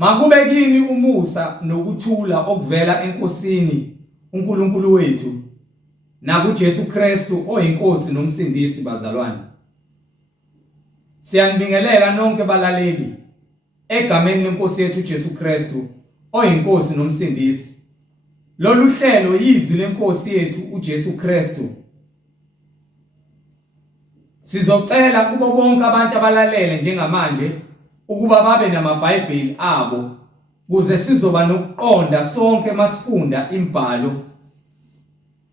Makube kini umusa nokuthula okuvela enkosini uNkulunkulu wethu nakuJesu Kristu oyinkosi nomsindisi bazalwane. Siyanibingelela nonke balaleli egameni lenkosi yethu Jesu Kristu oyinkosi nomsindisi. Lolu hlelo yizwi lenkosi yethu uJesu Kristu. Sizocela kubo bonke abantu abalalele njengamanje ukuba babe namaBhayibheli abo kuze sizoba nokuqonda sonke masifunda imibhalo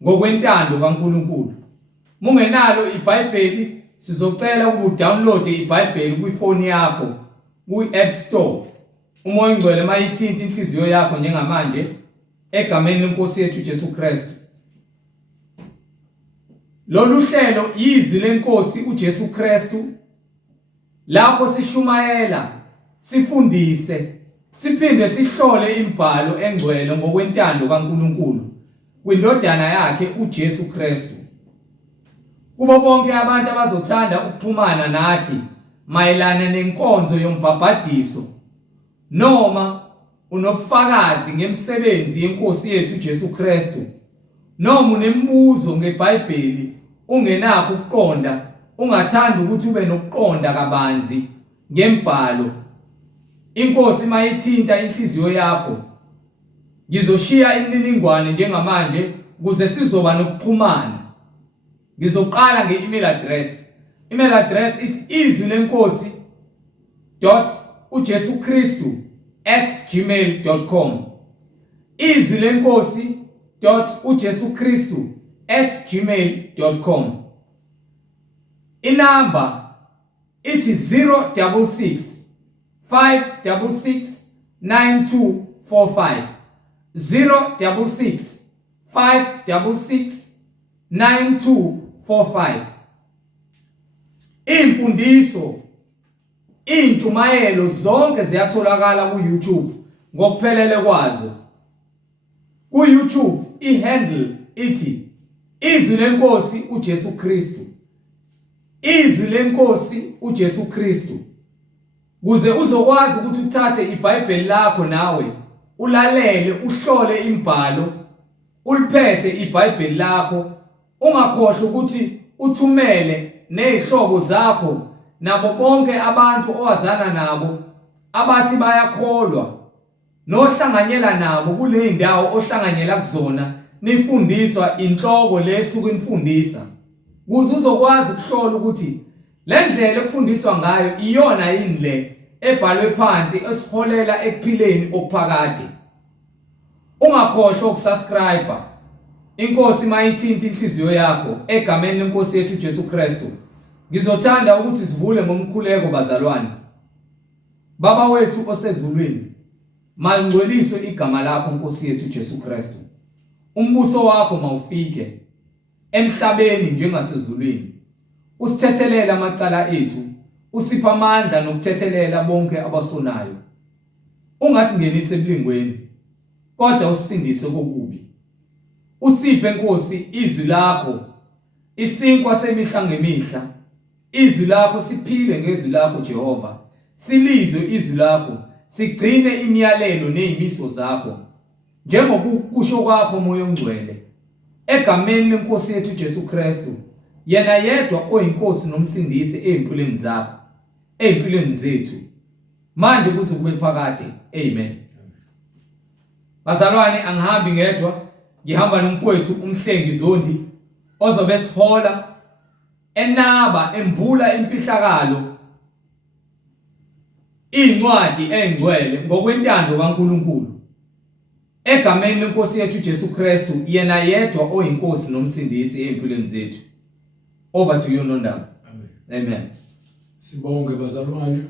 ngokwentando kaNkulunkulu. Mungenalo iBhayibheli sizocela ukuba udownload iBhayibheli kwifoni yakho ku-App Store. Umoya Ongcwele mayithinta inhliziyo yakho njengamanje egameni lenkosi yethu Jesu Kristu. Lolu hlelo yizwi lenkosi uJesu Kristu lapho sishumayela, sifundise, siphinde sihlole imibhalo engcwele ngokwentando kaNkulunkulu kwindodana yakhe uJesu Kristu. Kubo bonke abantu abazothanda ukuxhumana nathi mayelana nenkonzo yombhabhadiso noma unobufakazi ngemsebenzi yenkosi yethu Jesu Kristu noma unemibuzo ngeBhayibheli ungenakho ukuqonda, ungathanda ukuthi ube nokuqonda kabanzi ngembhalo, inkosi mayithinta inhliziyo yakho, ngizoshiya imininingwane njengamanje ukuze sizoba nokuxhumana. Ngizoqala nge-email address. Email address it's izwilenkosi.ujesukristu@gmail.com. izwilenkosi.ujesukristu@gmail.com. Inamba ithi 066 566 9245. 066 566 9245. Imfundiso, intshumayelo zonke ziyatholakala ku-YouTube ngokuphelele kwazo. Ku-YouTube ihandle ithi izwi lenkosi uJesu Kristu. Izwi lenkosi uJesu Kristu. Kuze uzokwazi ukuthi uthathe iBhayibheli lakho nawe ulalele, uhlole imibhalo, uliphethe iBhayibheli lakho, ungakhohlwa ukuthi uthumele nezihlobo zakho nabo bonke abantu owazana nabo abathi bayakholwa nohlanganyela nabo kule ndawo ohlanganyela kuzona nifundiswa inhloko lesuku infundisa. Kuze uzokwazi ukuhlola ukuthi le ndlela ekufundiswa ngayo iyona yini le ebhalwe phansi esiholela ekuphileni okuphakade. Ungakhohlwa ukusubscribe. Inkosi mayithinta inhliziyo yakho egameni lenkosi yethu Jesu Kristu. Ngizothanda ukuthi sivule ngomkhuleko bazalwane. Baba wethu osezulwini, malingcweliswe igama lakho Nkosi yethu Jesu Kristu. Umbuso wakho mawufike emhlabeni njengasezulwini. Usithethelela amacala ethu, usipha amandla nokuthethelela bonke abasonayo. Ungasingenise eblingweni, kodwa usindise kokubi. Usiphe Nkosi izwi lakho, isinkwa semihla ngemihla. Izwi lakho siphile ngezwi lakho Jehova. Silizwe izwi lakho, sigcine imiyalelo nezimiso zakho. Njengokusho kwakho Moya Ongcwele. Egameni lenkosi yethu Jesu Kristu, yena yedwa oyinkosi nomsindisi empilweni zakho, empilweni zethu. Manje kuze kube phakade. Amen. Bazalwane, angihambi ngedwa, ngihamba nomfowethu umhlengi Zondi ozobe sihola enaba embula impihlakalo incwadi engcwele ngokwentando kaNkulunkulu. Egameni lenkosi yethu Jesu Kristu, yena yedwa oyinkosi nomsindisi empilweni zethu. Over to you Nondaba. Amen. Amen. Sibonge bazalwane,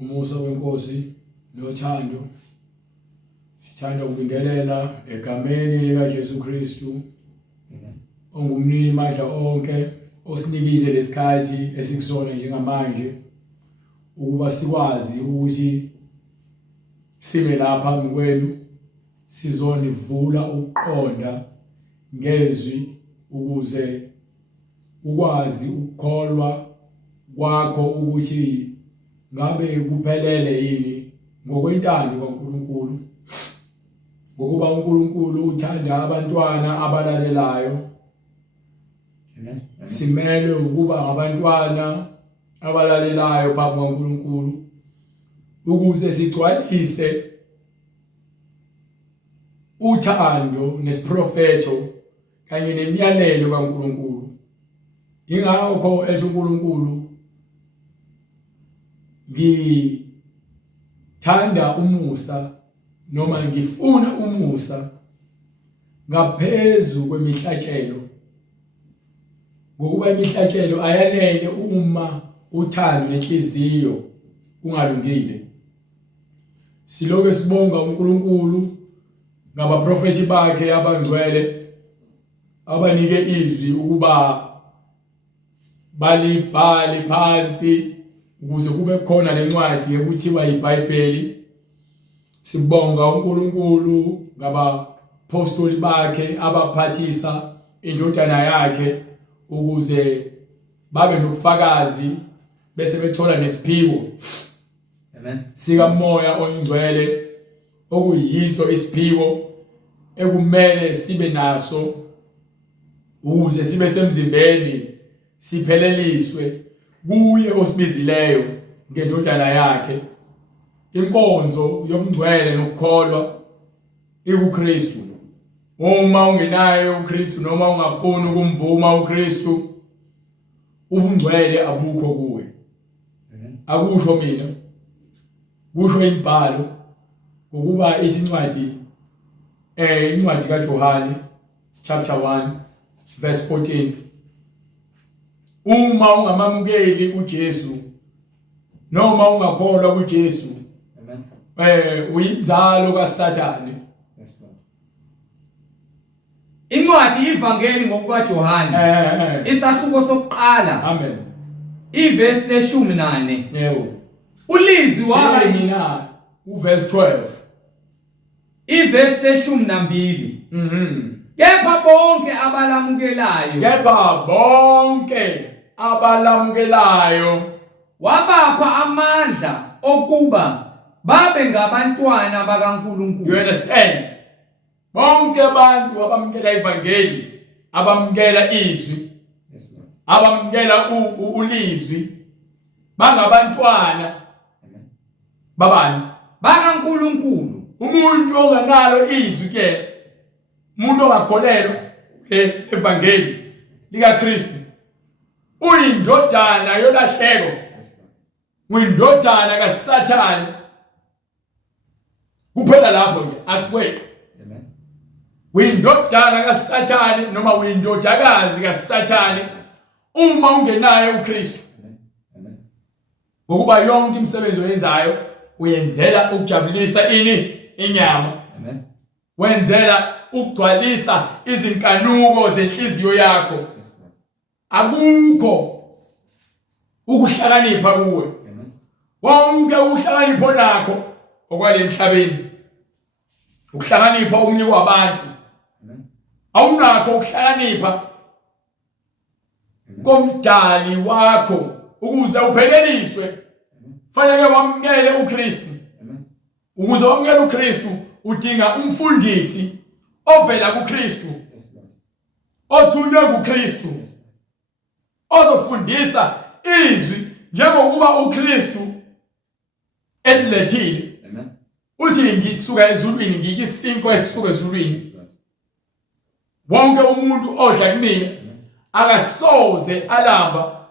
umusa wenkosi nothando. Sithanda ukubingelela egameni likaJesu Kristu. Ongumnini mandla onke, osinikile lesikhathi esikusona njengamanje ukuba sikwazi ukuthi sime lapha ngokwenu sizonivula ukuqonda ngezwi ukuze ukwazi ukukholwa kwakho ukuthi ngabe kuphelele yini ngokwentando kaNkulunkulu, ngokuba uNkulunkulu uthanda abantwana abalalelayo. Amen. Simele ukuba ngabantwana abalalelayo phambi kaNkulunkulu ukuze sigcwalise uthando nesiprofeto kanye nemiyalelo kaNkulunkulu. Ingakho ethi uNkulunkulu ngithanda umusa noma ngifuna umusa ngaphezu kwemihlatshelo, ngokuba imihlatshelo ayanele uma uthando nenhliziyo kungalungile. Siloke sibonga uNkulunkulu ngabaprofeti bakhe abangcwele abanike izwi ukuba balibhale phansi ukuze kube khona lencwadi ekuthiwa iBhayibheli. Sibonga uNkulunkulu ngabapostoli bakhe abaphathisa indodana yakhe ukuze babe nobufakazi bese bethola nesiphiwo. Amen. Sika moya oyingcwele okuyiso isiphiwo ekumele sibe naso ukuze sibe semzimbeni sipheleliswe kuye osibizileyo ngendodana yakhe. Inkonzo yobungcwele nokukholwa ikuKristu. Uma ungenaye uKristu noma ungafuni ukumvuma uKristu, ubungcwele abukho kuwe. Akusho mina, kusho imibhalo ukuba isincwadi incwadi kaJohane chapter 1 verse 14. Uma ungamamukeli uJesu noma ungakholwa kuJesu, uyinzalo kaSathane. Incwadi ivangeli ngokukaJohane isahluko sokuqala, Amen, ivesi leshumi nane. yebo, Ulizwi waba mina uverse 12, ivesi leshumi nambili. Kepha bonke abalamukelayo kepha bonke abalamukelayo wabapha amandla okuba babe ngabantwana bakaNkulunkulu. you understand, bonke abantu abamukela ivangeli, abamukela izwi, abamukela ulizwi bangabantwana babani? bakaNkulunkulu. Umuntu onganalo izwi ke, umuntu ongakholelwa evangeli likaKristu, uyindodana yolahleko, uyindodana kaSathane. Kuphela lapho nje akweqi. Uyindodana kaSathane noma uyindodakazi kaSathane uma ungenaye uKristu. Ngokuba yonke imisebenzi oyenzayo uyenzela ukujabulisa inyama. Amen. Wenzela ukugcwalisa izinkanuko zenhliziyo yakho. Akukho ukuhlakanipha kuwe. Wonke ukuhlakanipho nakho okwale emhlabeni, ukuhlakanipha okunikwa abantu. Awunakho ukuhlakanipha komdali wakho ukuze upheleliswe. Fanele wamukele uKristu. Ukuze wamukele uKristu udinga umfundisi ovela kuKristu, othunywe nguKristu, ozofundisa izwi njengokuba uKristu elilethile. Uthi ngisuka ezulwini ngiyisinkwa esisuka ezulwini. Wonke umuntu odla kumina akasoze alamba.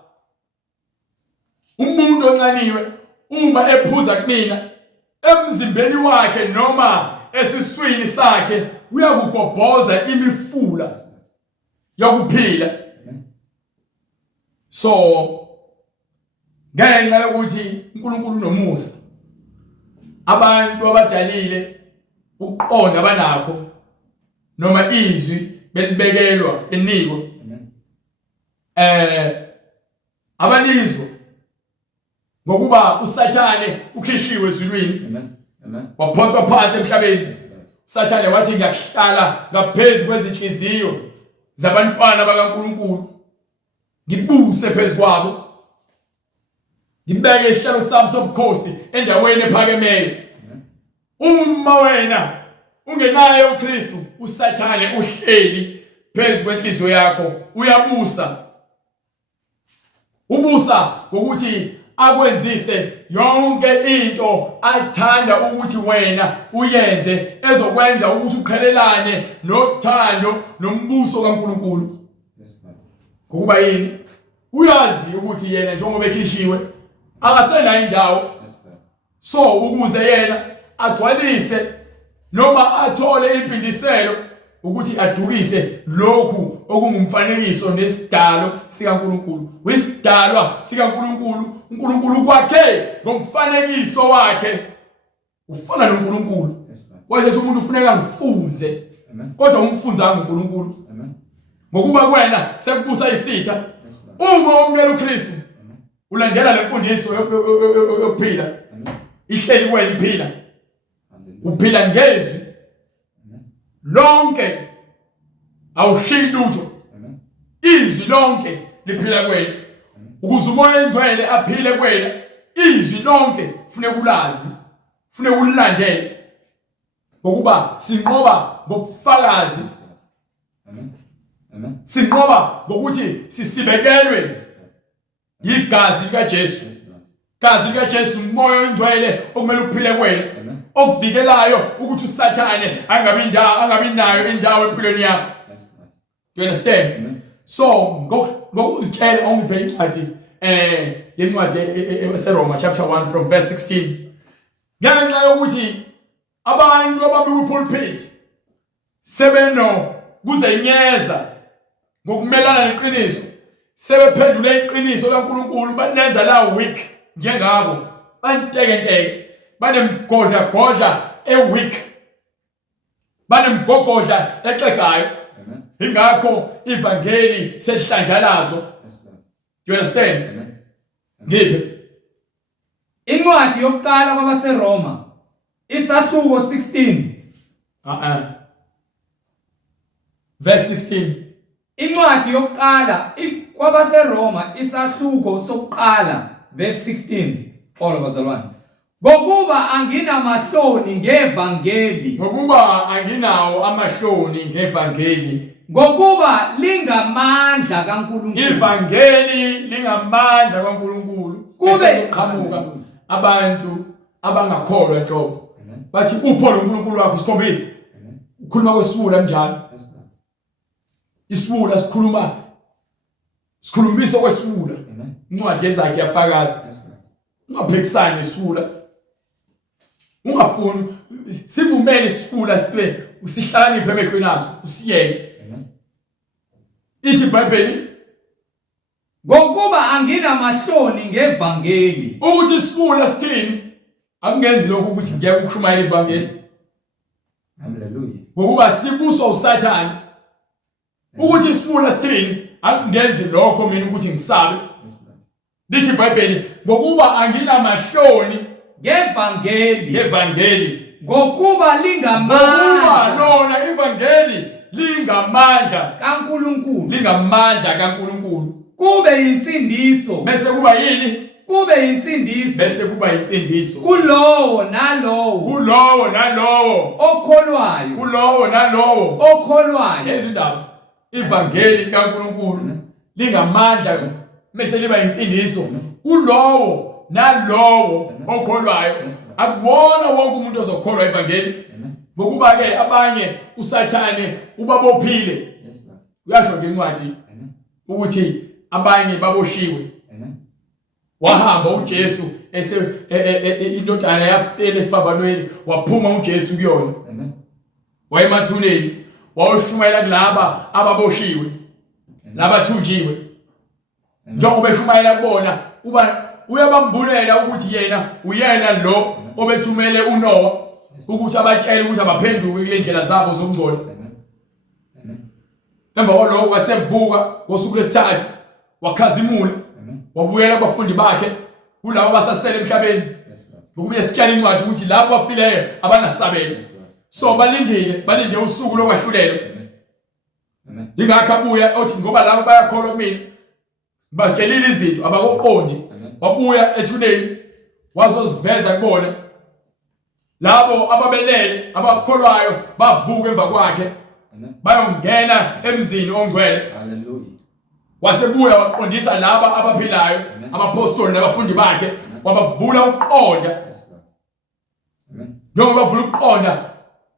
Umuntu oncaniwe uma ephuza kumina emzimbeni wakhe noma esiswini sakhe uyakugobhoza imifula yokuphila. So ngenxa yokuthi uNkulunkulu nomusa, abantu abadalile ukuqonda banakho noma izwi belibekelwa enikwe, abalizwe ngokuba uSathane ukhishiwe ezulwini, waphonswa phansi emhlabeni. uSathane wathi ngiyahlala ngaphezu kwezinhliziyo zabantwana bakaNkulunkulu, ngibuse phezukwabo, ngibeke isihlalo sami sobukhosi endaweni ephakemeyo. Uma wena ungenaye uKristu, uSathane uhleli phezu kwenhliziyo yakho, uyabusa. Ubusa ngokuthi akwenzise yonke into athanda ukuthi wena uyenze ezokwenza ukuthi ukhelelane nothando nombuso kaNkulunkulu. Ngokuba yini? Uyazi ukuthi yena njengoba ekhishiwe akasenayo indawo. So ukuze yena agcwalise noma athole impindiselo ukuthi adukise lokhu okungumfanekiso nesidalo sikaNkulunkulu. Wesidalwa sikaNkulunkulu, uNkulunkulu kwakhe ngomfanekiso wakhe ufana noNkulunkulu. Wayethi umuntu ufuneka ngifunze, kodwa umfunza ngoNkulunkulu. Ngokuba kwena sekubusa isitha. Uma wamukela uKristu, ulandela lemfundiso yokuphila. Ihleli wena iphila. Uphila ngezwi lonke, awushiyi lutho. Izwi lonke liphila kwena. Ukuze umoya engcwele aphile kwena, izwi lonke kufanele ulazi, kufanele ulilandele. Ngokuba sinqoba ngobufakazi. Sinqoba ngokuthi sisibekelwe igazi likaJesu. Igazi likaJesu umoya engcwele okumele uphile kwena. Okuvikelayo ukuthi uSathane angabi nayo indawo empilweni yakho. Do you understand? So ngokuzitshela ongiphe incwadi yencwadi eSeroma chapter 1 from verse 16. Ngenxa yokuthi abantu abami kupulpit sebeno kuzenyeza ngokumelana neqiniso, sebephendule iqiniso laNkulunkulu balenza la weak njengabo, bantekenteke, banemgodla weak, banemgogodla exegayo. Ingakho ivangeli selihlanjalazo. Do you understand? Ngiphe incwadi yokuqala kwabaseRoma isahluko 16. Verse 16. Incwadi yokuqala kwabaseRoma isahluko sokuqala verse 16. Xolo bazalwane. Ngokuba anginamahloni ngevangeli. Ngokuba anginawo amahloni ngevangeli. Ngokuba lingamandla kaNkulunkulu. Ivangeli lingamandla kaNkulunkulu. Kube iqhamuka abantu abangakholwa nhlobo. Bathi upho loNkulunkulu wakho sikhombise. Ukhuluma kwesibula njalo. Isibula sikhulumisa kwesibula. Incwadi ezakhe yafakaza. Ungaphekisani isibula. Ungafuni sivumele isibula sibe usihlakaniphe emehlweni naso usiyeke. Ithi iBhayibheli ngokuba anginamahloni ngevangeli. Ukuthi isibula sithini? Akungenzi lokho ukuthi ngeke ukushumayela ivangeli. Hallelujah. Ngokuba sibuswa uSathane. Ukuthi isibula sithini? Akungenzi lokho mina ukuthi ngisabe. Lithi iBhayibheli ngokuba anginamahloni ngevangeli. Ngokuba lona ivangeli lingamandla kaNkulunkulu. Lingamandla kaNkulunkulu. Kube insindiso. Bese kuba yini? Kube insindiso. Bese kuba insindiso. Kulowo nalowo okholwayo. Izindaba. Ivangeli kaNkulunkulu lingamandla bese liba insindiso. Kulowo nalowo okholwayo. Akubona wonke umuntu ozokholwa ivangeli. Ngokuba ke abanye uSathane ubabophile. Uyasho ngencwadi ukuthi abanye baboshiwe. Wahamba uJesu indodana yafela esibhabanweni, waphuma uJesu kuyona. Wayemathuneni wawushumayela kulaba ababoshiwe, labathunjiwe. Njengoba eshumayela kubona uyabambulela ukuthi yena uyena lo obethumele uNoah ukuthi abatshele ukuthi abaphenduke kule ndlela zabo zokungcola. Emva kwalokho wasevuka ngosuku lwesithathu wakhazimula, wabuyela abafundi bakhe kulabo abasasele emhlabeni. Ngokuba esityala incwadi ukuthi labo bafileyo abanasabelo. So balinde usuku lokwahlulelwa. Ingakho abuya othi ngoba labo bayakholwa kumina bakelile izinto abakoqondi. Wabuya ethuneni wazoziveza kubona. labo ababelele abakholwayo bavuka emva kwakhe bayongena emzini ongcwele. Hallelujah. Wasebuya waqondisa laba abaphilayo abapostoli nabafundi bakhe wabavula uqonda. Njengoba bavula uqonda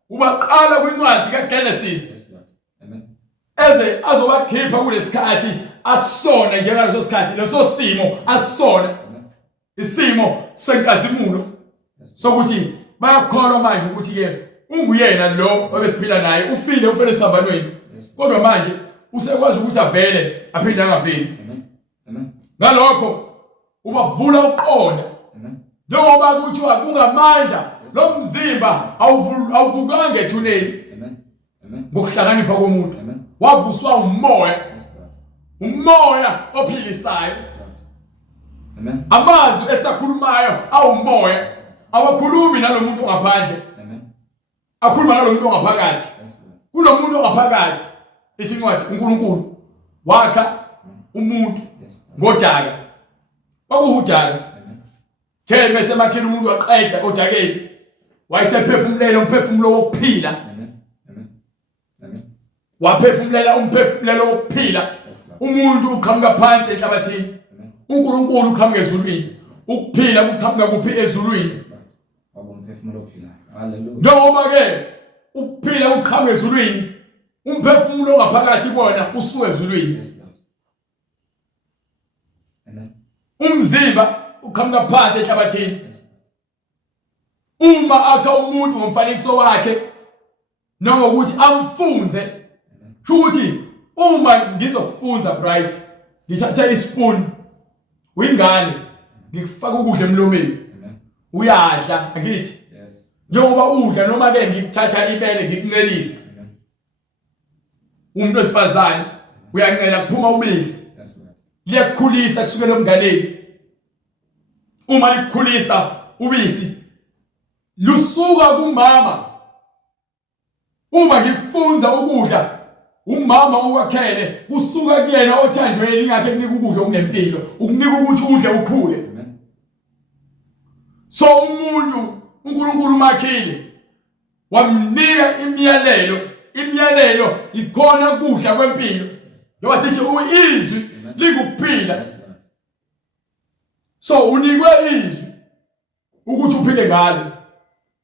ubaqala kwincwadi kaGenesis eze azobakhipha kulesikhathi akusona njengaleso sikhathi leso simo akusona isimo senkazimulo sokuthi bayakholwa manje ukuthi ke unguyena lo obesiphila naye ufile ufele esiphambanweni kodwa manje usekwazi ukuthi avele aphinde angaveli. Ngalokho ubavula uqonda njengoba kuthiwa kungamandla lo mzimba awuvukanga ethuneni ngokuhlakanipha komuntu wavuswa umoya ophilisayo. Amazwi esakhulumayo awumoya awakhulumi nalomuntu ongaphandle akhuluma nalomuntu ongaphakathi. Kunomuntu ongaphakathi isincwadi uNkulunkulu wakha umuntu ngodaka kwakuwudaka the bese makhela umuntu waqeda odakeni wayesephefumulela umphefumulo wokuphila waphefumulela umphefumulo wokuphila. Umuntu uqhamuka phansi enhlabathini uNkulunkulu uqhamuka ezulwini ukuphila kuqhamuka kuphi ezulwini. Umphefumulo ophilayo. Hallelujah. Njengoba ke ukuphila uqhamuka ezulwini umphefumulo ongaphakathi bona usuka ezulwini. Umzimba uqhamuka phansi enhlabathini. Uma akha umuntu ngomfanekiso wakhe noma ukuthi amfunze ukuthi uma ngizokufunza bright ngithatha ispoon uyingane ngikufaka ukudla emlomeni uyadla angithi njengoba udla noma ke ngikuthatha ibele ngikuncelisa umuntu wesifazane uyancela kuphuma ubisi liyakukhulisa kusukela emnganeni. Uma likukhulisa ubisi lusuka kumama. Uma ngikufunza ukudla umama okwakhele kusuka kuyena othandweni ngakhe kunika ukudla okunempilo ukunika ukuthi udle ukhule. So umuntu uNkulunkulu umakhile wamnika imiyalelo ikona kudla kwempilo ngoba sithi izwi likuphila. So unikwe izwi ukuthi uphile ngalo.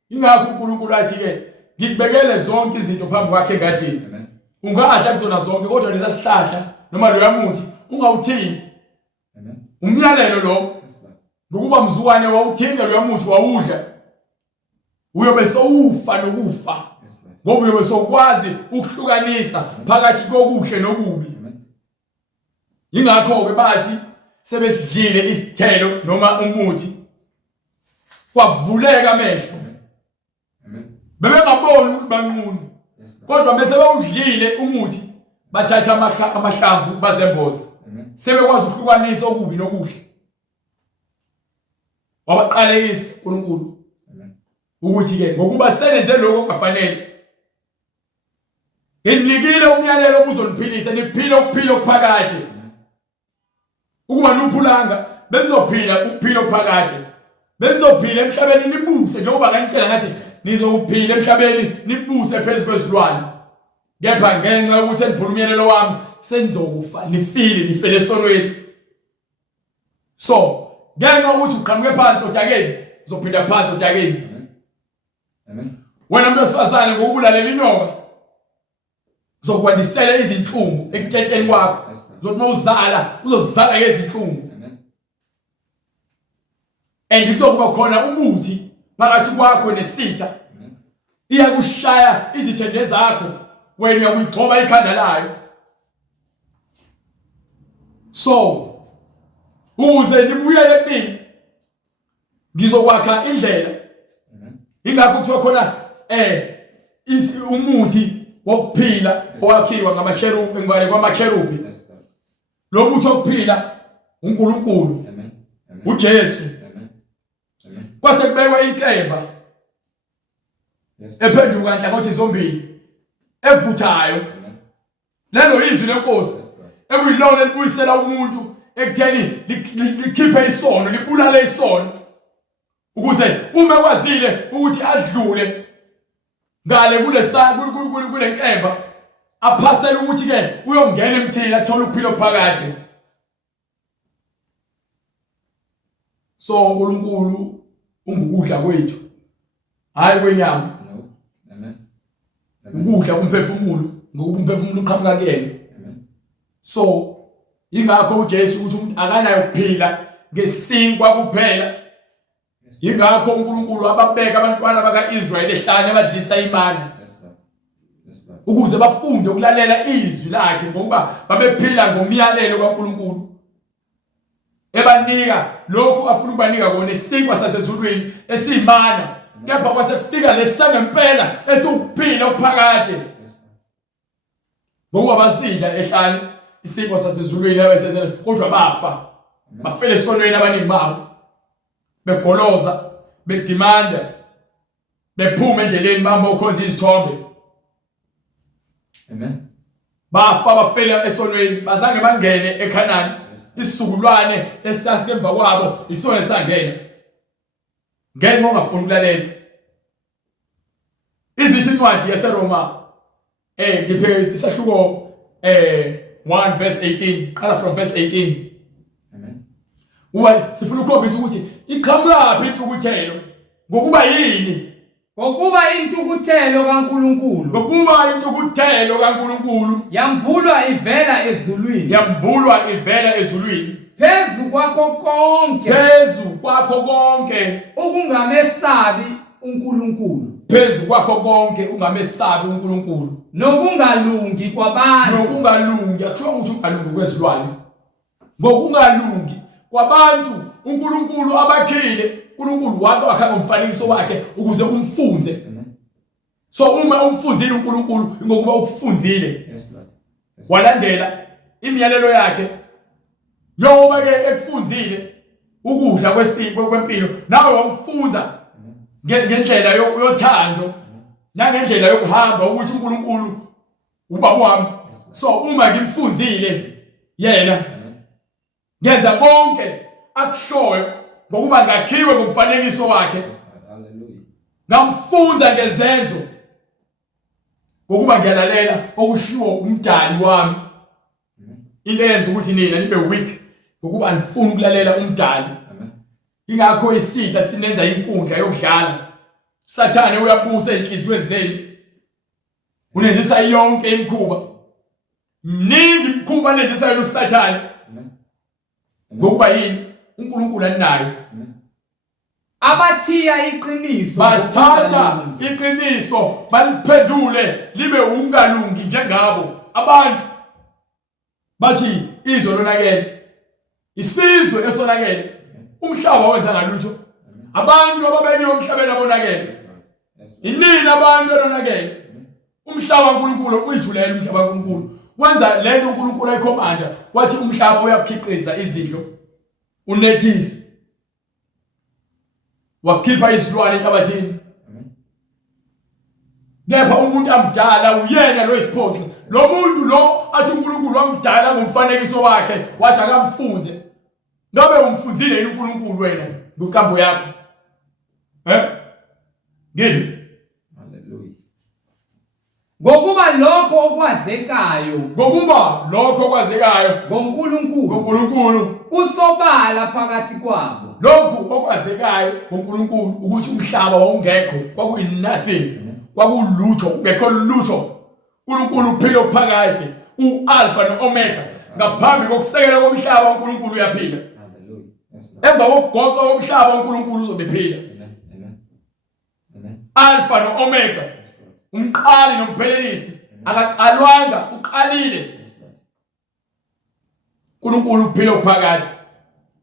Ingakho uNkulunkulu athi ke ngikubekele zonke izinto phambi kwakhe engadini. Ungadla kuzona zonke kodwa lesa sihlahla noma lo yamuthi ungawuthinti. Umyalelo lo ngokuba mzukwane wawuthinta lo yamuthi wawudla uyobe sowufa nokufa ngoba uyobe sokwazi ukuhlukanisa phakathi kokuhle nokubi. Ingakho ke bathi sebesidlile isithelo noma umuthi kwavuleka amehlo. Bebengaboni ukuthi banqunu kodwa bese bawudlile umuthi bathatha amahlamvu bazemboza sebekwazi ukuhlukanisa okubi nokuhle. Wabaqalekisa uNkulunkulu ukuthi ke ngokuba senenze lokho okufanele eninikile umyalelo obuzoniphilisa niphile ukuphila okuphakade ukuba nuphulanga benzophila ukuphila okuphakade benzophila emhlabeni nibuse njengoba ngantshela ngathi nizophila emhlabeni nibuse phezulu kwezilwane kepha ngenxa yokuthi seniphula umyalelo wami senizokufa nifele esonweni. So ngenxa ukuthi uqhamuke phansi odakeni uzophinda phansi odakeni. Wena umuntu wesifazane ngokubulalela inyoka uzokwandisela izinhlungu ekutetsheni kwakho uzothi mawuzala uzozizala ngezinhlungu. And kuzokuba khona ubuthi phakathi kwakho nesitha iyakushaya izithende zakho wena uyagcoba ikhanda layo. So uze nibuyele kimi ngizokwakha indlela. Ingakho kuthiwa khona umuthi wokuphila owakhiwa ngamacherubi ngale kwamacherubi. Lo muthi wokuphila uNkulunkulu uJesu. Kwase kubekwe inkemba ephenduka nhlangothi zombili evuthayo. Lelo izwi lenkosi ekuyilona elibuyisela umuntu ekutheni likhiphe isono libulale isono. ukuze uma kwazile ukuthi adlule ngale kule nkemba aphasela ukuthi ke uyongena emthini athola ukuphila phakade. So uNkulunkulu ungukudla kwethu hayi kwenyama. Amen. Ukudla kumphefumulo ngokuba umphefumulo uqhamuka kuyena. So ingakho uJesu ukuthi umuntu akanayo ukuphila ngesinkwa kuphela. Ingakho uNkulunkulu ababeka abantwana bakaIsrayeli ehlane abadlisa imana ukuze bafunde ukulalela izwi lakhe ngoba babephila ngomyalelo kaNkulunkulu ebanika lokho afuna ukubanika kona isinkwa sasezulwini esiyimana, kepha kwase kufika lesangempela esukuphila okuphakade ngoba basidla ehlane isinkwa sasezulwini abasenza kodwa bafa bafela esonweni abaningi babo begoloza bedimanda bephuma endleleni bamba ukhonza izithombe. Amen. Bafa bafela esonweni bazange bangene eKhanani. Isizukulwane esasikemva kwabo isona esangena ngenxa ongafuni ukulalela izisho incwadi yaseRoma ngiphe isahluko 1 verse 18 qala from verse 18. Amen. Uwa sifuna ukukhombisa ukuthi iqhamuka intukuthelo ngokuba yini? Ngokuba intukuthelo kaNkulunkulu. Ngokuba intukuthelo kaNkulunkulu Yambulwa ivela ezulwini. Yambulwa ivela ezulwini. Phezu kwakho konke. Phezu kwakho konke. Ukungamesabi uNkulunkulu. Phezu kwakho konke ungamesabi uNkulunkulu. Nokungalungi kwabantu. Nokungalungi akusho ukuthi ungalungi kwezilwane. Ngokungalungi kwabantu uNkulunkulu abakhile. uNkulunkulu wakha ngomfanekiso wakhe ukuze umfunze. So uma umfunzile uNkulunkulu ngokuba ukufunzile. Yes Lord. Walandela imiyalelo yakhe. Njengoba ke ekufunzile ukudla kwempilo nawe wamfunza ngendlela yothando nangendlela yokuhamba ukuthi uNkulunkulu ubaba wami. So uma ngimfunzile yena ngenza bonke akushoyo ngokuba ngakhiwe ngomfanekiso wakhe. Hallelujah. Ngamfunza ngezenzo ngokuba ngiyalalela okushiwo umdali wami. Into eyenza ukuthi nina nibe weak ngokuba anifuni ukulalela umdali. Ingakho isitha sinenza inkundla yokudlala. Sathane uyabusa enhliziyweni zenu. Unenzisa yonke imikhuba. Mningi imikhuba nenzisa yena uSathane. Ngokuba yini? uNkulunkulu anayo. Abathiya iqiniso bathatha iqiniso baliphendule libe ungalungi njengabo. Abantu bathi izwe lonakele, isizwe esonakele, umhlaba wenza ngalutho. Abantu ababekiwe emhlabeni abonakele. Inini abantu abonakele. Umhlaba kaNkulunkulu uyithulela umhlaba kaNkulunkulu. Wenza lento uNkulunkulu ayikhomanda wathi umhlaba uyakhiqiza izidlo. Unethisi wakhipha izilwane enhlabathini. Kepha umuntu amdala uyena lo isiphoxi. Lo muntu lo athi uNkulunkulu wamdala ngomfanekiso wakhe wathi akamfunze. Ngabe umfunzile yini uNkulunkulu wena ngenkambo yakho? Ngidi. Hallelujah. Ngokuba lokho okwazekayo ngoNkulunkulu usobala phakathi kwabo. Lokhu okwazekayo ngoNkulunkulu ukuthi umhlaba wawungekho, kwakuyi nothing, kwakulutho, ungekho lutho. uNkulunkulu uphila phakathi, uAlpha noOmega. Ngaphambi kokusekela komhlaba uNkulunkulu uyaphila. Emva kokugoqa komhlaba uNkulunkulu uzobephila. Alpha noOmega, umqali nomphelelisi, akaqalwanga, uqalile. uNkulunkulu uphila phakathi,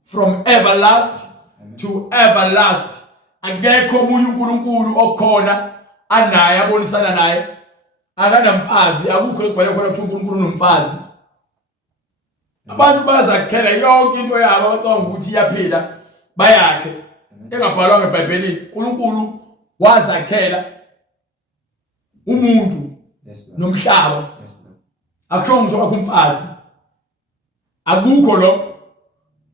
from everlasting to everlasting. Akekho omunye uNkulunkulu okhona anaye abonisana naye. Akanamfazi, akukho ekubhalwe khona ukuthi uNkulunkulu unomfazi. Abantu bazakhela yonke into yabo abacabanga ukuthi iyaphila bayakhe. Engabhalwanga eBhayibhelini. uNkulunkulu wazakhela umuntu nomhlaba. Akusho ngisho wakho umfazi. Akukho lokho.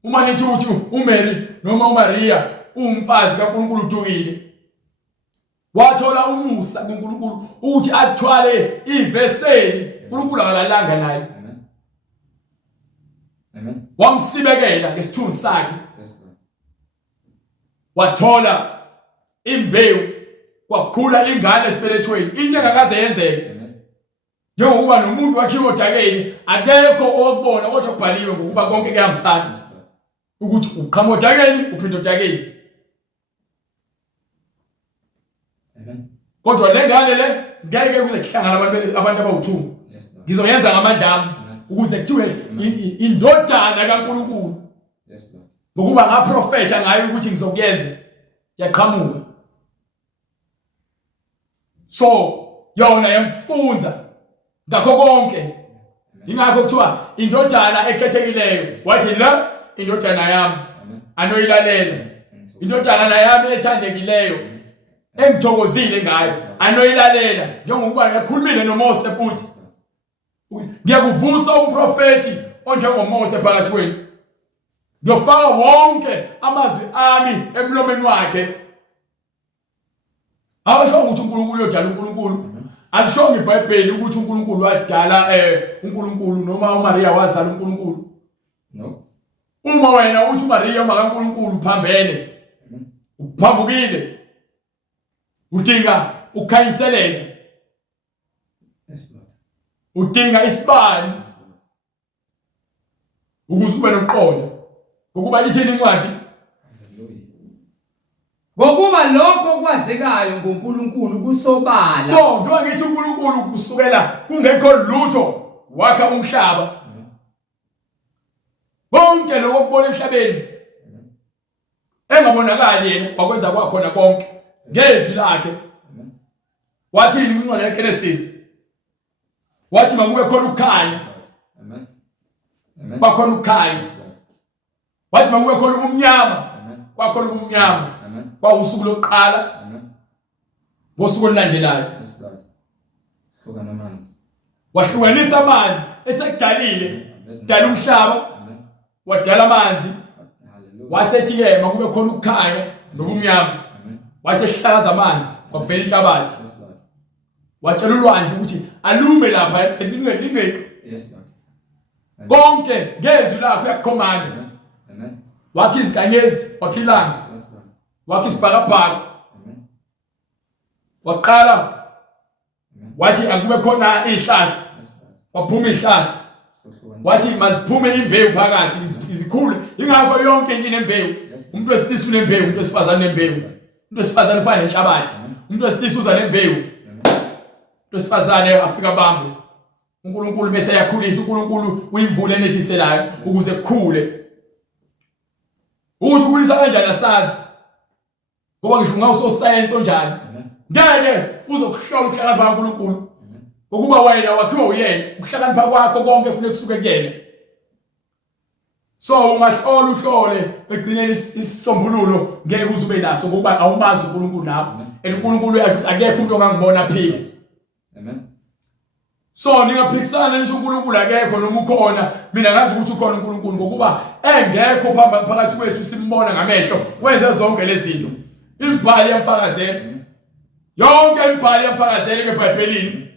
Uma nithi ukuthi uMary noma uMaria umfazi kaNkulunkulu uthukile. Wathola umusa kuNkulunkulu ukuthi athwale iveseli uNkulunkulu akalalanga naye. Amen. Wamsibekela ngesithunzi sakhe. Yes, Lord. Wathola imbewu kwakhula ingane esibelethweni into engakaze yenzeke. Njengokuba nomuntu wakhiwe odakeni akekho okubona kodwa kubhaliwe ngokuba konke kuyahambisana ukuthi uqhamuka odakeni uphinda odakeni. Amen. Kodwa le ngane le ngeke kuze kuhlangana abantu abawu2. Ngizoyenza ngamandla ami ukuze kuthiwe indodana kaNkulunkulu. Yes, Lord. Ngokuba ngaprofetha ngayo ukuthi ngizokuyenza yaqhamuka. So yona yamfunza ngakho konke. Ingakho kuthiwa indodana ekhethekileyo. Wathi la indodana yami anoyilalela. Indodana yami ethandekileyo engithokozile ngayo anoyilalela. Njengokuba ngikhulumile noMose futhi. Ngiyakuvusa umprofeti onjengoMose phakathi kwenu. Ngiyofaka wonke amazwi ami emlomeni wakhe. Awasho ukuthi uNkulunkulu uyodala uNkulunkulu. Alisho ngeBhayibheli ukuthi uNkulunkulu wadala uNkulunkulu noma uMaria wazala uNkulunkulu. No. Uma wena uthi uMaria makaNkulunkulu uphambene. Uphambukile. Udinga ukukhanyiseleka. Yes, Lord. Udinga isibani. Ukuze ube noqondo. Ngokuba ithini incwadi? Ngokuba lokho kwazekayo ngoNkulunkulu kusobala. So, njengoba ngithi uNkulunkulu kusukela kungekho lutho wakha umhlaba. Bonke lokho kubona emhlabeni engabonakali yena wakwenza kwakhona konke ngezwi lakhe. Wathi incwadi yeGenesis wathi makube khona ukukhanya. Amen. Bakhona ukukhanya. Wathi makube khona ubumnyama. Kwakhona ubumnyama. Kwausuku lokuqala. Ngosuku olulandelayo. Yes, Lord. Hlukana amanzi. Wahlukanisa amanzi esekudalile. Dala umhlaba. Wadala amanzi. Wasethi ke makube khona ukukhanya nobumnyama. Wasehlakaza amanzi kwavela inhlabathi. Yes, Lord. Watshela ulwandle ukuthi alume lapha elingeni. Yes, Lord. Konke ngezwi lakho uyakukhomanda. Amen. Wakha izinkanyezi waphilanga. Yes, Lord. Wakha isibhakabhaka. Amen. Waqala wathi akube khona izihlahla. Yes, Lord. Waphuma izihlahla. Wathi maziphume imbewu phakathi izikhule. Ingakho yonke into inembewu. Umuntu wesilisa unembewu, umuntu wesifazane unembewu. Umuntu wesifazane ufana nenhlabathi. Umuntu wesilisa uza nembewu. Umuntu wesifazane afika bambe. uNkulunkulu bese yakhulisa uNkulunkulu uyimvula enethiselayo ukuze kukhule. Ukhulisa kanjani asazi. Ngoba ngisho ngawuso science onjani. Ngeke uzokuhlola ukuhlakanipha kaNkulunkulu. Ngokuba wena wakhiwa uyena, ukuhlakanipha kwakho konke kufanele kusuke kuyena. So ungahlola uhlole egcineni isisombululo ngeke uzube naso ngoba awumazi uNkulunkulu nakho. uNkulunkulu akekho umuntu ongangibona phila. Amen. So ningaphikisana nisho uNkulunkulu akekho noma ukhona, mina ngazi ukuthi ukhona uNkulunkulu ngokuba engekho phakathi kwethu simbona ngamehlo wenze zonke lezi zinto. Imibhalo yamfakazela. Yonke imibhalo yamfakazela ngeBhayibhelini.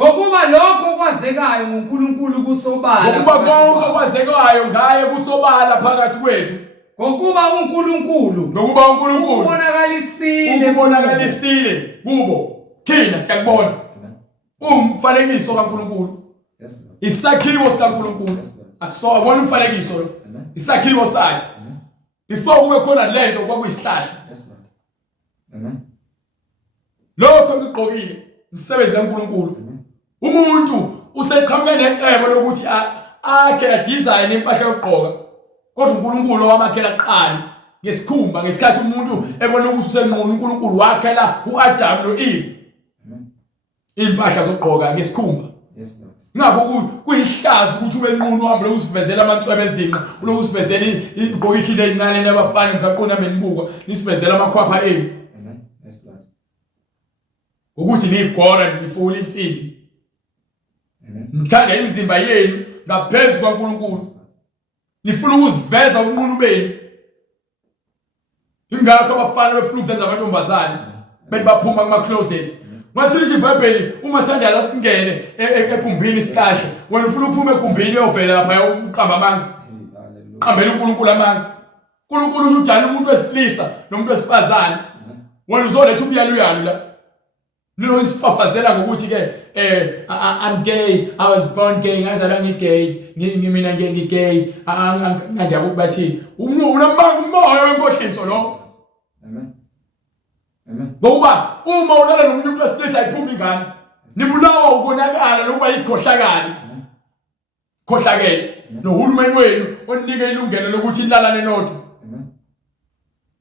Ngokuba lokho kwazekayo ngoNkulunkulu kusobala. Ngokuba konke kwazekayo ngaye kusobala phakathi kwethu. Ngokuba uNkulunkulu ubonakalisile kubo. Thina siyakubona. Umfanekiso kaNkulunkulu. Yes, Lord. Isakhiwo sikaNkulunkulu. Akusona umfanekiso lo. Isakhiwo sakhe. Before kube khona lento kwakuyisihlahla. Yes, Lord. Amen. Lokho ngigqokile umsebenzi kaNkulunkulu. Umuntu useqhamuke necebo lokuthi akhe adesign impahla yokugqoka. Kodwa uNkulunkulu wamakhela aqala ngesikhumba ngesikhathi umuntu ebona ukuthi usenqunu uNkulunkulu wakhela uAdam noEve. Impahla zokugqoka ngesikhumba. Yes, Lord. Ngakho kuyihlazo ukuthi ube nqunu uhambe usivezela amantshebe ezinqa, ulokusivezela igqoka ikhinde ezincane nabafana emgaqona menibuka, nisivezela amakhwapha enu. Amen. Yes, Lord. Ukuthi nigora nifula insimbi. Amen. Mthanda imizimba yenu ngaphezulu kwaNkulunkulu. Nifuna ukuziveza unqunu benu. ingakho abafana befuna ukuzenza amantombazane bethi baphuma kuma closet. Ngathi lithi iBhayibheli uma sandala singene egumbini isicashe wena ufuna uphume egumbini uyovela lapha uqamba amanga. Qambela uNkulunkulu amanga. uNkulunkulu udala umuntu wesilisa nomuntu wesifazane. Wena uzoletha ubuyaluyalo la. Nilo isifafazela ngokuthi ke I'm gay, I was born gay, ngazalwa ngigay, mina nje ngigay, angiyakuthi bathini. Unamanga umoya wenkohliso lo. Amen. Amen. Ngoba uma ulala nomuntu umuntu wesilisa ayiphumi ingane. Nibulawa ukonakala lokuba ikhohlakala. Khohlakele nohulumeni wenu onike ilungelo lokuthi ilalane nodwa.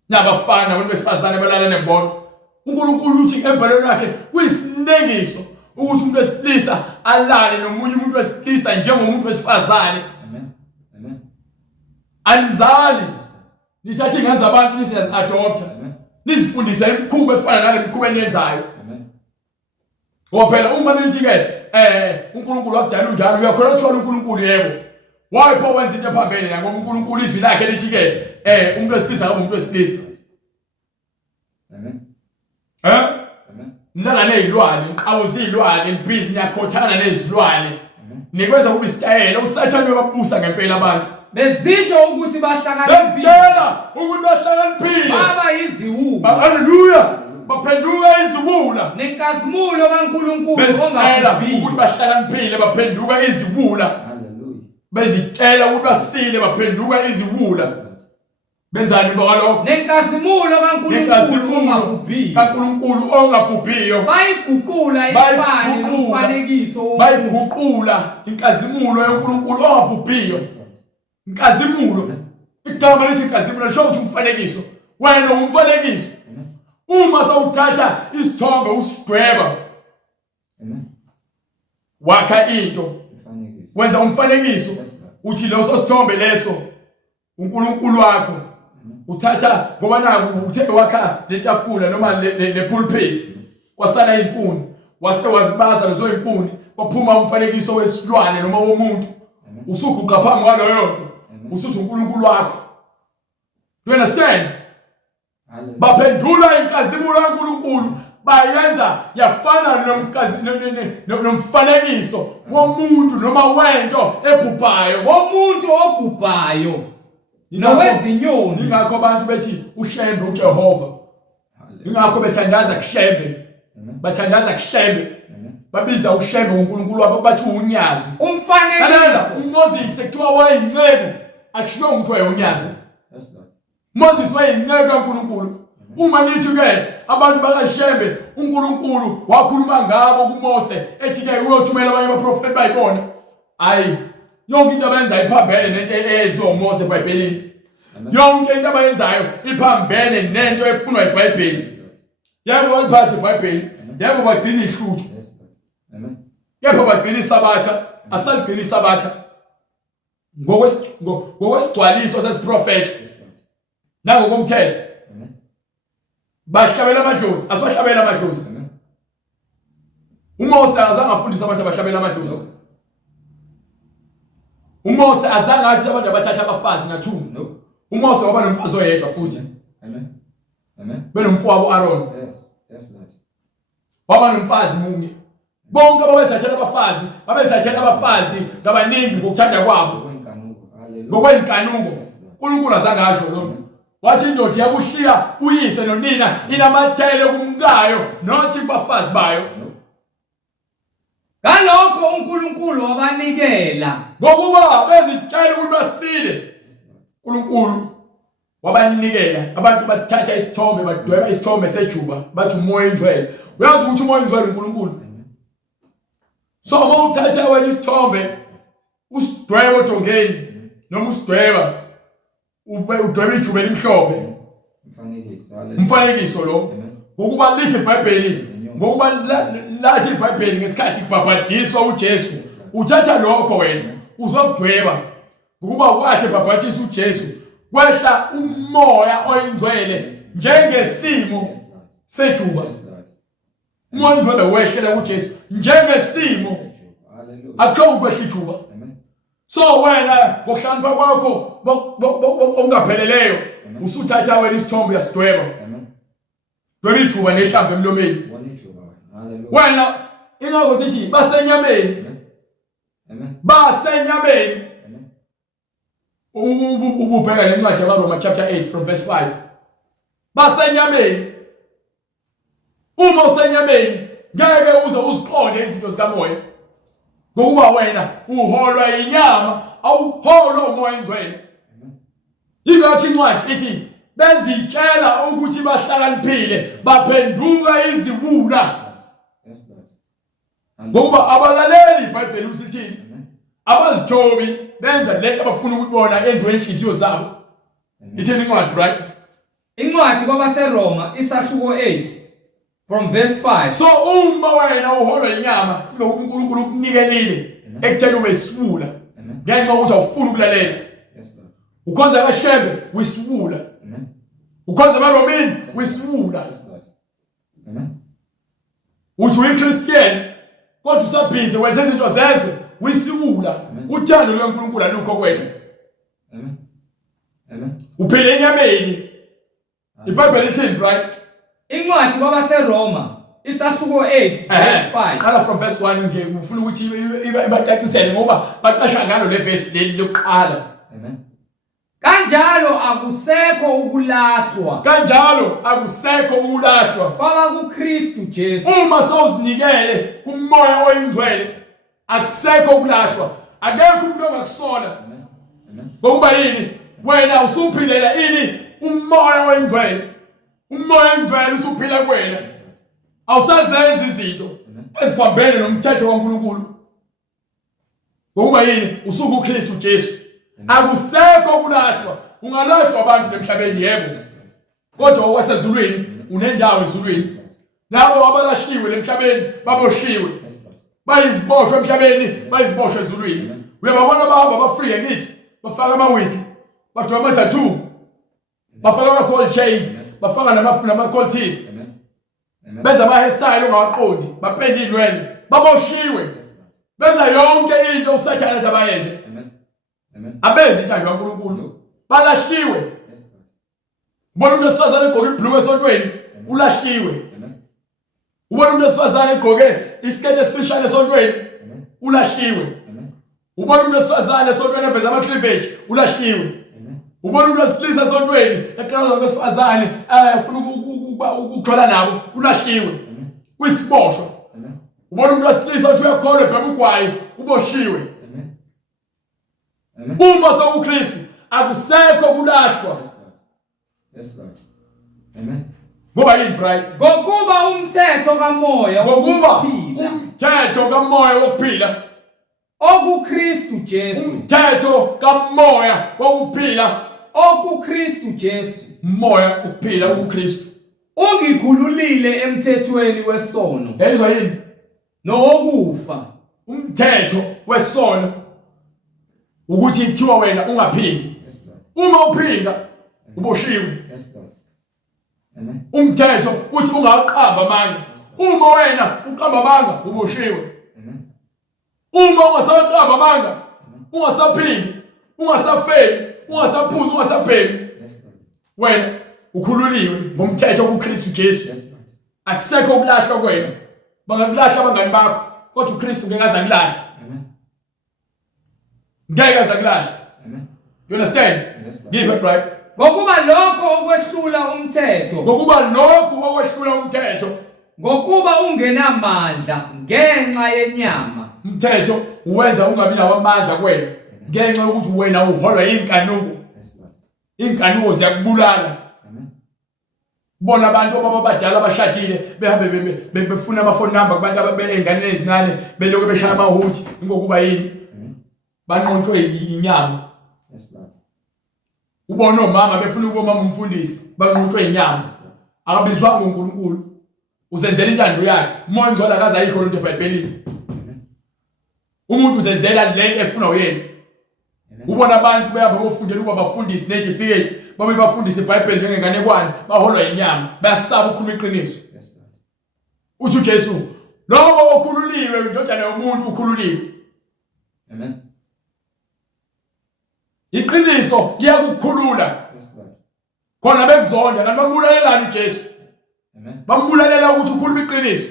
Nabafana nabantu besifazane balalane bodwa. uNkulunkulu uthi embhalweni wakhe kuyisinengiso ukuthi umuntu wesilisa alale nomunye umuntu wesilisa njengomuntu wesifazane. Amen. Amen. Anzali nishathi ngenza abantu nisiyazi adopta. Nisifundise imikhuba efana nale mikhuba enyenzayo. Amen. Ngoba phela uma nithi ke uNkulunkulu wakudala unjalo uyakholwa ukuthi uNkulunkulu yebo. Wayipho wenza into ephambene la ngoba uNkulunkulu izwi lakhe lithi ke umuntu wesilisa umuntu wesilisa. Amen. Amen. Nala nezilwane, iqhawe zilwane, ibhizi yakhothana nezilwane. Nikwenza kube isitayela usathane uyababusa ngempela abantu. Bezisho ukuthi bahlakaniphile. Besitshela ukuthi bahlakaniphile. Baba yiziwula. Haleluya. Baphenduka iziwula. Nenkazimulo kaNkulunkulu ongaphili. Ukuthi bahlakaniphile baphenduka iziwula. Haleluya. Bezitshela ukuthi basile baphenduka iziwula. Benzani bakalokho? Nenkazimulo kaNkulunkulu ongabhubhiyo. kaNkulunkulu ongabhubhiyo. Bayiguqula ifane nomfanekiso. Bayiguqula inkazimulo yoNkulunkulu ongabhubhiyo. Inkazimulo. Igama lithi inkazimulo lisho ukuthi umfanekiso. Wena umfanekiso. Uma sawuthatha isithombe usidweba. Wakha into. Wenza umfanekiso. Uthi leso sithombe leso uNkulunkulu wakho. Uthatha ngoba naku uthe wakha letafula noma le pulpit kwasala inkuni wase wazibaza lezo inkuni kwaphuma umfanekiso wesilwane noma womuntu usuguqa phambi kwaloyo nto usuthi uNkulunkulu wakho. You understand? Baphendula inkazimulo kaNkulunkulu bayenza yafana nomfanekiso womuntu noma wento ebhubhayo womuntu obhubhayo. Nowezinyoni. Ingakho abantu bethi uHlembe uJehova. Ingakho bethandaza kuHlembe. Bathandaza kuHlembe. Babiza uHlembe uNkulunkulu wabo bathi unyazi. Umfanekiso. uMoses sekuthiwa wayinceku akushiwo ukuthi wayonyazi. Moses wayinceku kaNkulunkulu. Uma nithi ke abantu bakaHlembe uNkulunkulu wakhuluma ngabo kuMose ethi ke uyothumela abanye abaprofeti bayibona. Hayi yonke into abayenza iphambene nento eyenziwa uMose eBhayibhelini. Yonke into abayenzayo iphambene nento efunwa eBhayibhelini. Yebo waliphatha iBhayibheli, yebo bagcina ihluthu. Amen. Yebo bagcina isabatha, asaligcina isabatha. Ngokwesigcwaliso sesiprofeti. Nangokomthetho. Bahlabela amadlozi, asiwahlabela amadlozi. uMose azange afundise abantu abahlabela amadlozi. uMose azange athi abantu abathatha abafazi nathunga. No. uMose waba nomfazi oyedwa futhi. Amen. Amen. Benomfowabo uAaron. Yes. Yes Lord. Waba nomfazi munye. Bonke babezathela abafazi ngabaningi ngokuthanda kwabo. Ngokweinkanuko. uNkulunkulu azange asho lokho. Wathi indoda yakushiya uyise nonina inamathele kumkayo nothi kubafazi bayo. Ngalokho uNkulunkulu wabanikela ngokuba bezitshela ukuthi basile. uNkulunkulu wabanikela abantu bathatha isithombe badweba isithombe sejuba bathi umoya ingcwele. Uyazi ukuthi umoya ingcwele uNkulunkulu. So uma uthatha wena isithombe usidweba odongeni noma usidweba udweba ijuba elimhlophe umfanekiso lo ngokuba lithi iBhayibheli ngokuba lathi iBhayibheli ngesikhathi kubhabhadiswa uJesu uthatha lokho wena uzokudweba ngokuba wathi babhathisa uJesu kwehla umoya oyingcwele njengesimo sejuba. Umoya ingcwele wehlela kuJesu njengesimo. Haleluya. Akho ukwehla ijuba. So wena ngokuhlanipha kwakho ongapheleleyo usuthatha wena isithombe yasidweba. Amen. Dweba ijuba nehlamvu emlomeni. Hallelujah. Wena ingakho sithi basenyameni. Amen. Basenyameni. Amen. Ububheka lencwadi yabaRoma chapter 8 from verse 5. Basenyameni. Uma usenyameni ngeke uze uziqonde izinto zikamoya. Ngokuba wena uholwa inyama awuholwa umoya engcwele. Yingakho incwadi ithi bezitshela ukuthi bahlakaniphile baphenduka iziwula. Yes, Lord. Ngoba abalaleli iBhayibheli usithini? Abazijobi benza lento abafuna ukubona yenziwe inhliziyo zabo. Ithini incwadi, right? Incwadi kwabaseRoma isahluko 8 from verse 5. So uma wena uholwa inyama lokhu uNkulunkulu ukunikelile ekutheni ube isiwula ngenxa ukuthi awufuni ukulalela. Yes, Lord. Ukhonza kaShembe wisiwula. Amen. Ukhonza emaromini wisiwula. Yes, Lord. Amen. Uthi uyiChristian kodwa usabhizi wenza izinto zezwe wisiwula. Uthando lweNkulunkulu alukho kwena. Amen. Amen. Uphile enyameni. iBhayibheli lithi, right? Incwadi kwabaseRoma isahluko 8 verse 5. Qala from verse 1 nje ngifuna ukuthi ibacacisele ngoba baqasha ngalo le verse leli lokuqala. Amen. Kanjalo akusekho ukulahlwa. Kanjalo akusekho ukulahlwa kwaba kuKristu Jesu. uma sawuzinikele kumoya oyingcwele akusekho ukulahlwa akekho umuntu ongakusola. Amen. Amen. Ngokuba yini wena usuphilela ini umoya oyingcwele. Umoya oyingcwele usuphila kuwena. Awusazenza izinto eziphambene nomthetho kaNkulunkulu. Ngokuba yini usuku uKristu Jesu. Akusekho ukulahlwa. Ungalahlwa abantu emhlabeni yebo. Kodwa okwasezulwini unendawo ezulwini. Labo abalahliwe emhlabeni baboshiwe. Bayiziboshwe emhlabeni, bayiziboshwe ezulwini. Uyababona baba abafree ngithi bafaka amawigi, badwa ama-tattoo, bafaka ama-gold chains, bafaka nama-gold teeth. Benza ama-hairstyle ongawaqondi, bapenda inwele, baboshiwe. Benza yonke into usathane abayenze. Abenzi intando kaNkulunkulu. Balahliwe. Ubona umuntu wesifazane egqoke ibhlukwe esontweni, ulahliwe. Ubona umuntu wesifazane egqoke isiketi esifishane esontweni, ulahliwe. Ubona umuntu wesifazane esontweni eveza ama-cleavage, ulahliwe. Ubona umuntu wesilisa esontweni eqhaza wesifazane afuna ukuthola nabo, ulahliwe. Kuyisiboshwa. Ubona umuntu wesilisa othi uyakholwa ebhema ugwayi, uboshiwe. Uma sawuKristu akusekho kulahlwa. Yes, Lord. Amen. Ngoba yini bright? Ngokuba umthetho kamoya umthetho kamoya wokuphila okuKristu Jesu. Umthetho kamoya wokuphila okuKristu Jesu. Moya ukuphila kuKristu. Ungikhululile emthethweni wesono. Yezwa yini? Nowokufa. Umthetho wesono ukuthi kuthiwa wena ungaphindi. Yes, Lord. Uma uphinda uboshiwe. Yes, Lord. Amen. Umthetho uthi ungaqamba amanga. Uma wena uqamba amanga uboshiwe. Amen. Uma ungasaqamba amanga, ungasaphindi, ungasafeli, ungasaphuza, ungasabhemi. Yes, Lord. Wena ukhululiwe ngomthetho kuKristu Jesu. Yes, Lord. Akusekho ukulahlwa kwena. Bangakulahla abangani bakho, kodwa uKristu ngeke aze akulahla. Amen. Ngeke aze akulahla. Amen. You understand? Yes, Lord. Give it right. Ngokuba lokho okwehlula umthetho. Ngokuba lokhu okwehlula umthetho. Ngokuba ungenamandla ngenxa yenyama. Umthetho uwenza ungabi nawo amandla kuwena. Ngenxa yokuthi wena uholwa inkanuko. Yes, Lord. Inkanuko ziyakubulala. Amen. Bona abantu ababadala abashadile behambe befuna amafoni number kubantu ababelengane ezincane beloku beshaya amahuthi ngokuba yini banqontshwe inyama. Yes, Lord. Ubona omama befuna ukoma umfundisi banqontshwe inyama. Akabizwa ngoNkulunkulu. Uzenzela intando yakhe. Umoya ongcwele akaze ayikho lonto eBhayibhelini. Umuntu uzenzela lento efuna uyena. Ubona abantu behamba bofundela ukuba bafundisi certificate, babe bafundisa iBhayibheli njengenganekwane, baholwa inyama, bayasaba ukukhuluma iqiniso. Yes, Lord. Uthi uJesu, lokho okhululiwe indodana yomuntu ukhululiwe. Amen. Iqiniso liyakukhulula. Yes, Lord. Khona bekuzonda kanti bambulalelana uJesu. Amen. Bambulalela ukuthi ukhuluma iqiniso.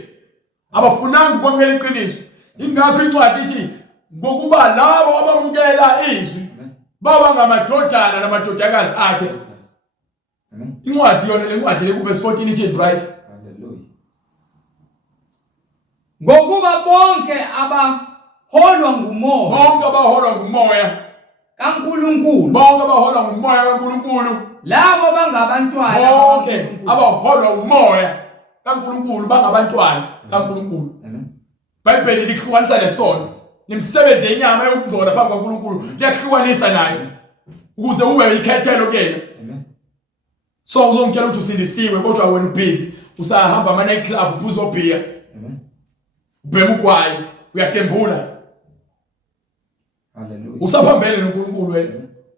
Abafunanga ukwamukela iqiniso. Ingakho incwadi ithi ngokuba labo abamukela izwi baba ngamadodana namadodakazi akhe. Amen. Incwadi yona le ncwadi le kuverse 14 ithi bright. Hallelujah. Ngokuba bonke abaholwa ngumoya Bonke abaholwa ngumoya kaNkulunkulu, bonke abaholwa ngumoya kaNkulunkulu, labo bangabantwana bonke bakaNkulunkulu. abaholwa ngumoya kaNkulunkulu bangabantwana kaNkulunkulu. Amen. Bible likuhlukanisa lesono nemsebenzi yenyama yokungcola phambi kaNkulunkulu liyakuhlukanisa nayo ukuze ube ikhethelo kuyena. Amen. So uzongitshela ukuthi usindisiwe kodwa wena ubusy usahamba ama night club ubuzo beer. Amen. Ubhema ugwayi uyagembula. Hallelujah. Usaphambene noNkulunkulu wena.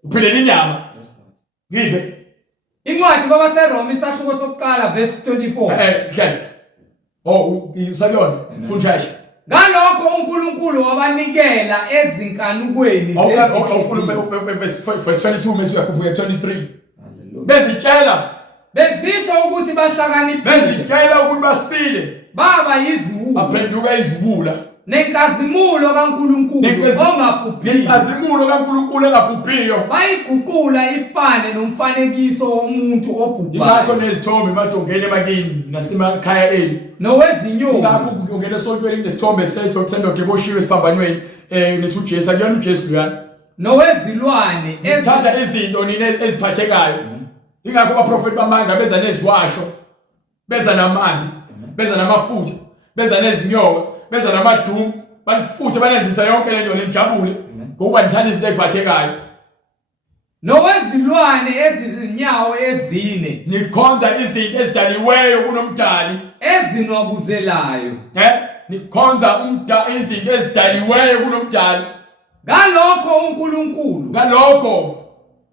Uphilela inyama. Yes, Lord. Ngiphe. Incwadi kwabaseRoma isahluko sokuqala verse 24. Hlahle. Oh, usakuyona. Mfundisha. Ngalokho uNkulunkulu wabanikela ezinkanukweni verse 22 mase uyakhuphuka 23. Hallelujah. Bezitshela Bezisho ukuthi bahlakaniphile, bezitshela ukuthi basile baba yiziwula baphenduka iziwula nenkazimulo kaNkulunkulu ongaphuphiyo, nenkazimulo kaNkulunkulu engabhubhiyo. bayiguqula ifane nomfanekiso womuntu obhubhayo, Ingakho nezithombe emadongeni emakini nasemakhaya eni. nowezinyoni, Ingakho ungena esontweni nesithombe sesithombe deboshiwe esiphambanweni nethi uJesu akuyona uJesu luyana. nowezilwane Ezithatha izinto nini eziphathekayo. Ingakho abaprofeti bamanga beza neziwasho, beza namanzi, beza namafutha, beza nezinyoka, beza namadumu, banifuthe banenzisa yonke le nto nenjabule ngokuba nithanda izinto eziphathekayo. nowezilwane ezizinyawo ezine Nikhonza izinto ezidaliweyo kunomdali. ezinwabuzelayo. Nikhonza izinto ezidaliweyo kunomdali. Ngalokho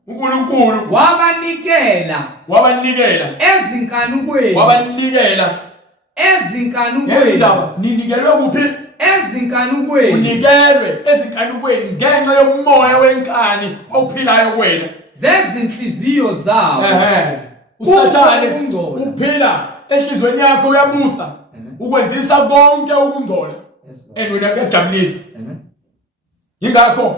uNkulunkulu wabanikela ezinkanukweni Indaba ninikelwe kuphi? ezinkanukweni Unikelwe ezinkanukweni ngenxa yomoya wenkani ophilayo kuwena. zezinhliziyo zabo. Usathane uphila enhlizweni yakho uyabusa ukwenzisa konke ukungcola. Wena kuyajabulisa. Ingakho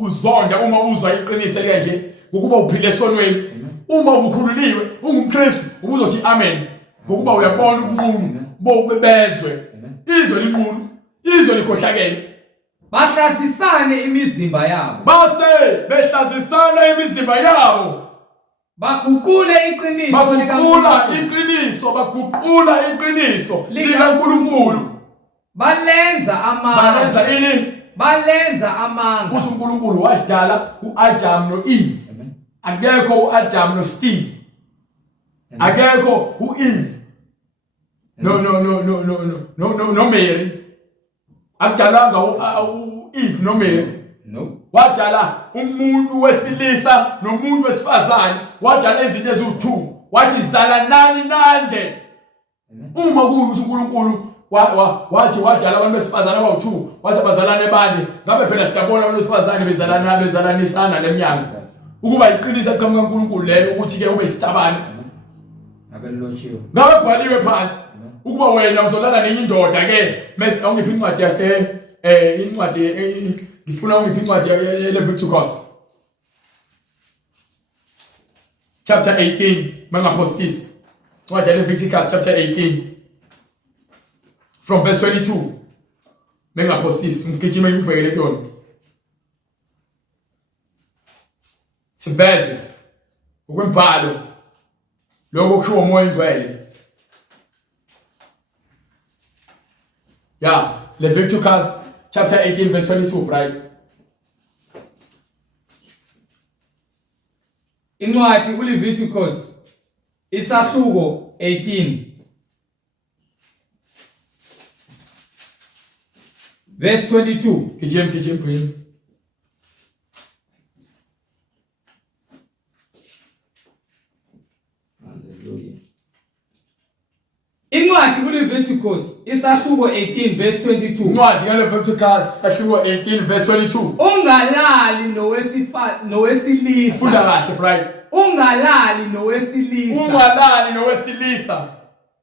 uzonda uma uzwa iqiniso kanje ngokuba uphile esonweni. Uma ubukhululiwe ungumKristu ubuzothi amen ngokuba uyabona ubunqunu bobezwe. Izwe linqunu, izwe likhohlakele. Bahlazisane imizimba yabo, Base behlazisana imizimba yabo. baguqule iqiniso baguqula iqiniso likaNkulunkulu. balenza amanga. Uthi uNkulunkulu wadala uAdam noEve. Akekho uAdam noSteve. Akekho uEve. No Mary. Akudalanga uEve no Mary. No. Wadala umuntu wesilisa nomuntu wesifazane. Wadala izinto eziwu2. Wathi zalanani nande. Uma kuthi uNkulunkulu wathi wadala abantu besifazane abawu2 wathi bazalane bande. Ngabe phela siyabona abantu besifazane bezalanisana leminyaka. Ukuba iqiniso eqhamuka kaNkulunkulu lelo ukuthi ke ube isitabane. Abelotshiwe. Ngabe kubhaliwe phansi ukuba wena uzolala nenye indoda ke mase awungiphi incwadi incwadi ngifuna ungiphi incwadi yeLeviticus chapter 18 mangaphosisi. Incwadi yeLeviticus chapter 18 from verse 22 mangaphosisi ngigijima ngibhekele kuyona. Siveze ukwembhalo lokho kusho umoya ingcwele. Leviticus chapter 18 verse 22, right? Incwadi uLeviticus isahluko 18 verse 22. Kijim. Incwadi uLeviticus Nkosi, isahluko 18 verse 22. Incwadi kaLeviticus sahluko 18 verse 22. Ungalali nowesilisa. Funda kahle bright. Ungalali nowesilisa. Ungalali nowesilisa.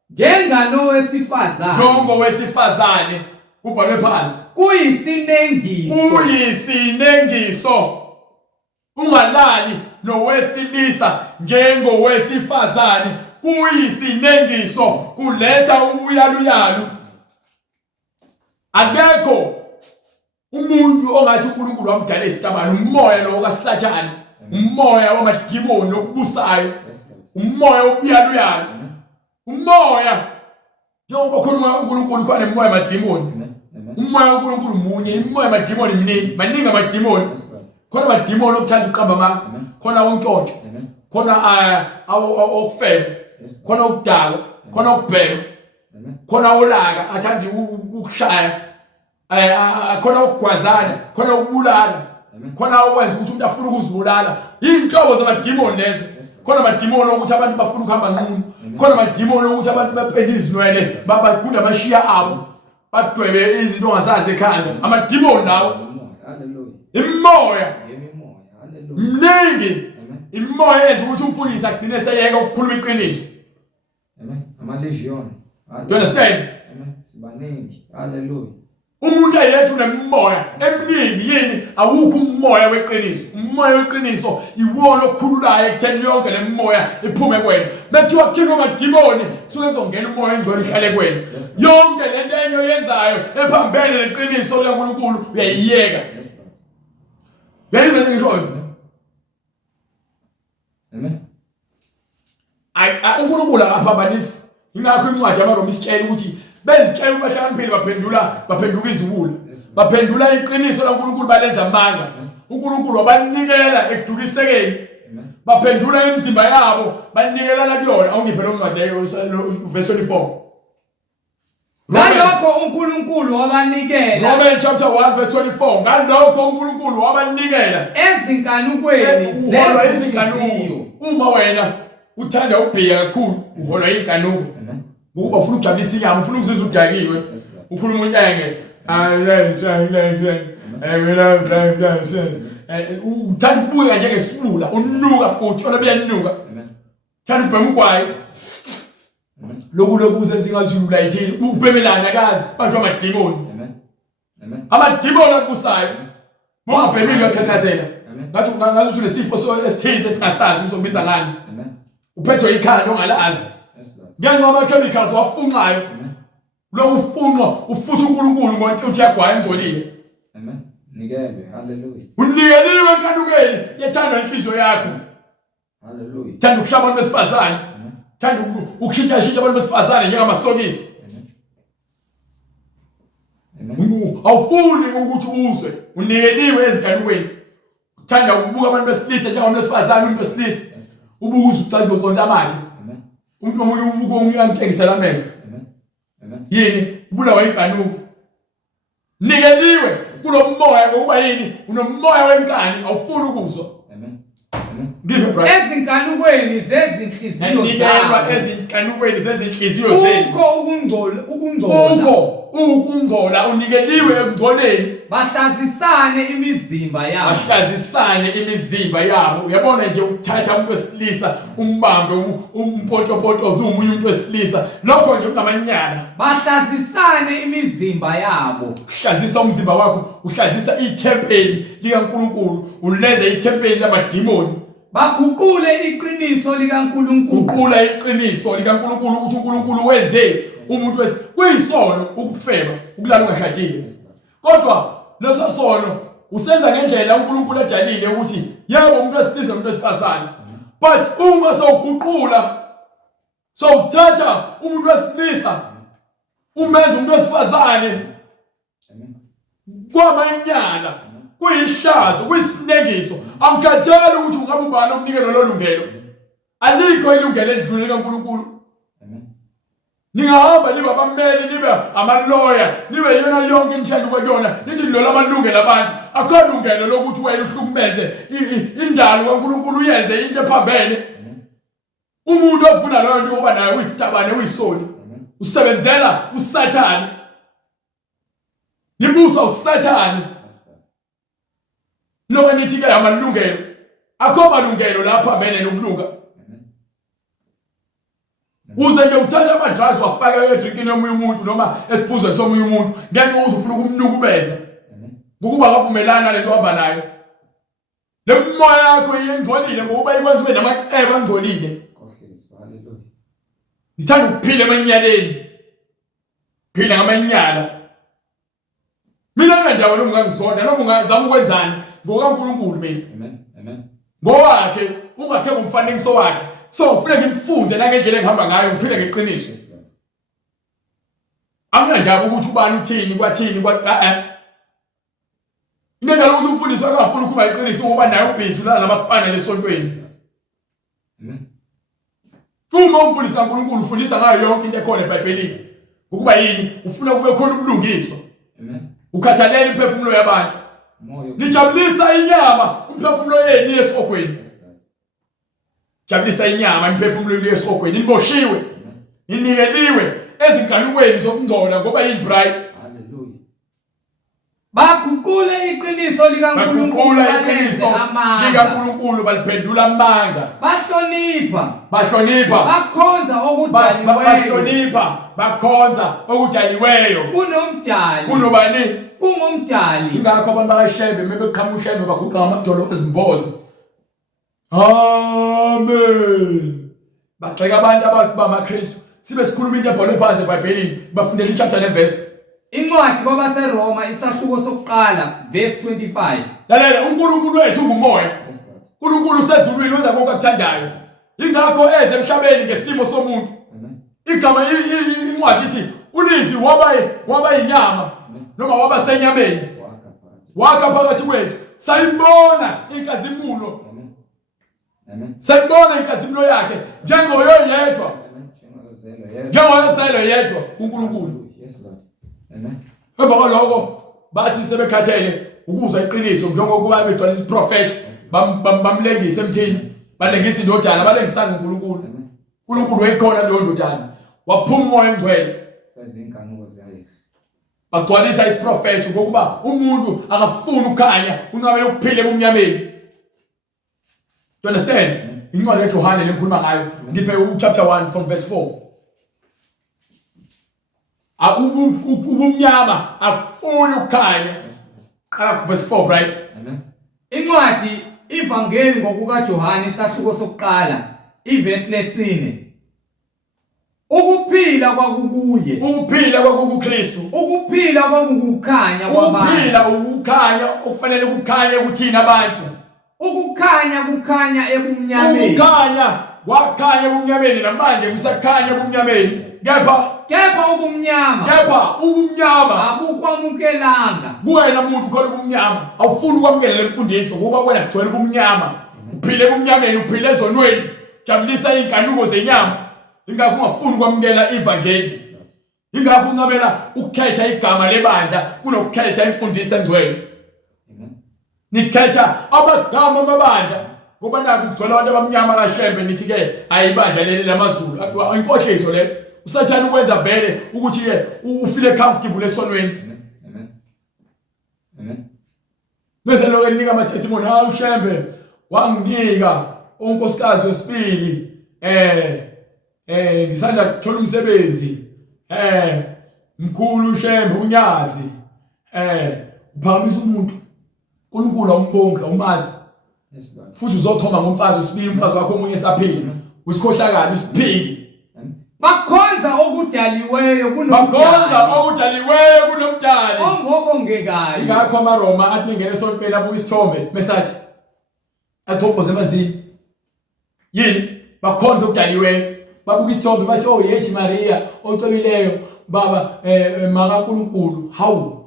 Njenganowesifazane. Njengowesifazane ubhalwe phansi. Kuyisinengiso. Kuyisinengiso. Ungalali nowesilisa njengowesifazane. Kuyisinengiso, kuletha ubuyaluyalu. Akekho umuntu ongathi uNkulunkulu wamdala esitabani, umoya lo kaSathane, umoya wamadimoni okubusayo, umoya obuyaluyalu, umoya njengoba khona uNkulunkulu khona umoya wamadimoni. Umoya kaNkulunkulu munye, umoya wamadimoni mningi, maningi amadimoni. Khona amadimoni okuthanda uqamba amanga, khona wontshontsho, khona okufeba, khona ukudala, khona ukubhema, khona ulaka athanda ukushaya, khona ukugwazana, khona ukubulala, khona okwenza ukuthi umuntu afune ukuzibulala. Inhlobo zamadimoni lezo. Khona amadimoni ukuthi abantu bafuna ukuhamba nqunu, khona amadimoni ukuthi abantu bapende izinwele, bagunda amashiya abo, badwebe izinto ongazazi ekhanda. Amadimoni lawo. Imoya mningi. Imoya yenza ukuthi umfundisi agcine seyeka ukukhuluma iqiniso. Ama-legion. Do you understand? Sibaningi. Hallelujah. Umuntu ayethu unemoya eminingi yini, awukho umoya weqiniso. Umoya weqiniso iwona okhululayo ekutheni yonke le moya iphume kwena. Bethiwa khipha amadimoni suke kuzongena umoya engcwele ihlale kwena. Yonke lento enye oyenzayo ephambene neqiniso likaNkulunkulu uyayiyeka. Yayizwe ngisho. Amen. uNkulunkulu akaphambanisi. Ingakho incwadi yabaRoma isitshela ukuthi bezitshela ubahlakaniphile baphenduka iziwula. Baphendula iqiniso laNkulunkulu balenza amanga. uNkulunkulu wabanikela ekudukisekeni. Baphendula imizimba yabo banikela la kuyona. Awungiphe lo ncwadi verse 24. Ngalokho uNkulunkulu wabanikela. Romans chapter 1 verse 24. Ngalokho uNkulunkulu wabanikela ezinkanukweni zezinkanuko. Uma wena uthanda ukubheka kakhulu uholwa inkanuko. Ngoba ufuna ukujabulisa inyama, ufuna ukuzizwa udakiwe. Ukhuluma unyenge. Uthanda ukubuka njengesibula, unuka futhi, ona beyanuka. Uthanda ubhema ugwayi. Lokuze singazulu layithini ubhemelana kazi bantu amadimoni. Amadimoni akubusayo mongabhemile uyakhathazela ngathi ngathi unesifo esithize esingasazi uzobiza ngani. Uphethwe ikhanda ongalazi ngenxa yama-chemicals wafunxayo. Lokufunxwa ufuthi uNkulunkulu ngonke uthi yagwaya engcolile. Nikelwe. Hallelujah. Unikeliwe enkanukweni yethanda inhliziyo yakho. Hallelujah. Thanda ukushaya abantu besifazane. Thanda ukushintsha abantu besifazane njengamasokisi. Awufuni ukuthi uzwe. Unikeliwe ezinkanukweni. Uthanda ukubuka abantu besilisa njengabantu besifazane, umuntu besilisa. Ubuza ucanda uqonza amathe. Umuntu omunye ubuka umyantshengisela amehlo. Yini ubulawa inkanuko. Nikeliwe kulomoya ngokuba yini unomoya wenkani awufuni ukuzwa. Ngibe brother. Ezinkanukweni zezinhliziyo zabo. Ezinkanukweni zezinhliziyo zenu. Ukungcola. Ukungcola unikeliwe ekungcoleni. Bahlazisane imizimba yabo. Uyabona nje ukuthatha umuntu wesilisa umbambe umpotopoto uzomunye umuntu wesilisa. Lokho nje kungamanyala. Bahlazisane imizimba yabo. Uhlazisa umzimba wakho, uhlazisa ithempeli likaNkulunkulu, uleze ithempeli lamadimoni. Baguqule iqiniso likaNkulunkulu. Guqula iqiniso likaNkulunkulu ukuthi uNkulunkulu wenze umuntu kuyisono ukufeba, ukulala ungashadile. Kodwa leso sono usenza ngendlela uNkulunkulu ajalile ukuthi yebo umuntu wesilisa umuntu wesifazane. But uma sowuguqula sowuthatha umuntu wesilisa umenza umuntu wesifazane kwamanyala, kuyihlazo, kuyisinengiso. Angikhathali ukuthi ungabe ubani omnikelo lolungelo. Alikho ilungelo elidlule kaNkulunkulu. Ningahamba liba abameli, nibe ama-lawyer, nibe yona yonke imithando kwakuyona, nithi lo lamalungelo abantu. Akho lungelo lokuthi wena uhlukumeze indalo kaNkulunkulu uyenze into ephambene. Umuntu ofuna leyo nto kuba naye uyisitabane uyisoni. usebenzela uSathane, nibusa uSathane. Lokho nithi ke amalungelo akho malungelo lapha bene nokulunga. Uze nje uthatha ama drugs wafaka edrinkini yomunye umuntu noma esiphuzweni somunye umuntu ngenxa ukuthi ufuna ukumnukubeza ngokuba akavumelana lento ohamba nayo. Le moya yakho iyengcolile ngoba ikwenziwe namaceba angcolile. Haleluya. Ngithanda ukuphila emanyaleni. Phila ngamanyala. Mina ngandaba lo ungangisonda noma ungazama ukwenzani ngokaNkulunkulu mina. Amen. Amen. Ngowakhe ungakhe ngumfanekiso wakhe. So ufuna ngimfunze nangendlela engihamba ngayo ngiphile ngeqiniso. Anginandaba ukuthi ubani uthini kwathini Ingenzela ukuthi umfundisi akafuna ukuba iqiniso ngoba naye ubhizi ulala nabafana lesontweni. Amen. Uma umfundisi kaNkulunkulu ufundisa ngayo yonke into ekhona eBhayibhelini. Ukuba yini ufuna kube khona ubulungiswa. Amen. Ukhathalela imphefumulo yabantu. Nijabulisa inyama umphefumulo yenu yesogweni. Jabulisa inyama imphefumulo yesogweni niboshiwe. Ninikeliwe ezinkanukweni zokungcola ngoba yini bride. Haleluya. Baguqule iqiniso likaNkulunkulu baliphendula amanga. Bahlonipha. Bakhonza okudaliweyo. Kunobani? Ungumdali. Ingakho abantu bakashembe mebeqhamuka ushembe baguqa amadolo ezimboze. Amen. Baxeka abantu abamaKristu sibe sikhuluma into ebhalwe phansi eBhayibhelini bafundela ichapter neverse. Incwadi kwabaseRoma isahluko sokuqala verse 25. Lalela uNkulunkulu wethu ungumoya. uNkulunkulu usezulwini wenza konke akuthandayo. Ingakho eze emhlabeni ngesimo somuntu. Igama incwadi ithi ulizwi waba inyama noma waba senyameni. Wakha phakathi kwethu. Sayibona inkazimulo. Sayibona inkazimulo yakhe njengoyedwa. Njengoyedwa yedwa uNkulunkulu. Yes Lord. Amen. Emva kwalokho bathi sebekhathele ukuzwa iqiniso njengokuba begcwalisa iprofeti bamlengisa emthini balengisa indodana balengisanga uNkulunkulu. uNkulunkulu wayekhona leyo ndodana waphuma umoya engcwele ezinkanuko zikaYehova. Bagcwalisa isiprofeti ngokuba umuntu akafuni ukukhanya unqabele ukuphila ebumnyameni. You understand? Incwadi kaJohane lengikhuluma ngayo ngiphe chapter 1 from verse 4. Ubumnyama afuni ukukhanya. Qala verse 4 right? Amen. Incwadi ivangeli ngokukaJohane isahluko sokuqala iverse lesine. Ukuphila kwakukuye. Ukuphila kwakukuKristu. Ukuphila kwakukukhanya kwabantu. Ukuphila ukukhanya okufanele kukhanye kuthina abantu. Ukukhanya kukhanya ebumnyameni. Ukukhanya wakhanya ebumnyameni namanje kusakhanya ebumnyameni. Kepha ubumnyama abukwamukelanga. Kuwena muntu khona ubumnyama awufuni ukwamukela lemfundiso ngoba wena gcwele ubumnyama. Uphile ebumnyameni uphile ezonweni. Jabulisa inkanuko zenyama. Ingakho ungafuni ukwamukela ivangeli. Ingakho uncamela ukukhetha igama lebandla kunokukhetha imfundiso engcwele. Nikhetha abagama amabandla ngoba naku kugcwele abantu abamnyama kashembe nithi ke ayibandla leli lamazulu inkohliso le usathana ukwenza vele ukuthi ke ufile comfortable esonweni. Amen. Bese lokho enika ama testimony ushembe wanginika unkosikazi wesibili ngisanda kuthola umsebenzi mkhulu ushembe unyazi uphakamisa umuntu uNkulunkulu umbonga umazi. Yes Lord. Futhi uzothoma ngomfazi wesibili umfazi wakho omunye esaphila usikhohlakala isiphiki. Bakhonza okudaliweyo kunomdali ongobongekayo. Ingakho amaRoma athi mengene esontweni abuka isithombe mesathi athophoze emanzini. Yini bakhonza okudaliweyo babuka isithombe bathi oh yethi Maria ocebileyo baba makaNkulunkulu hawu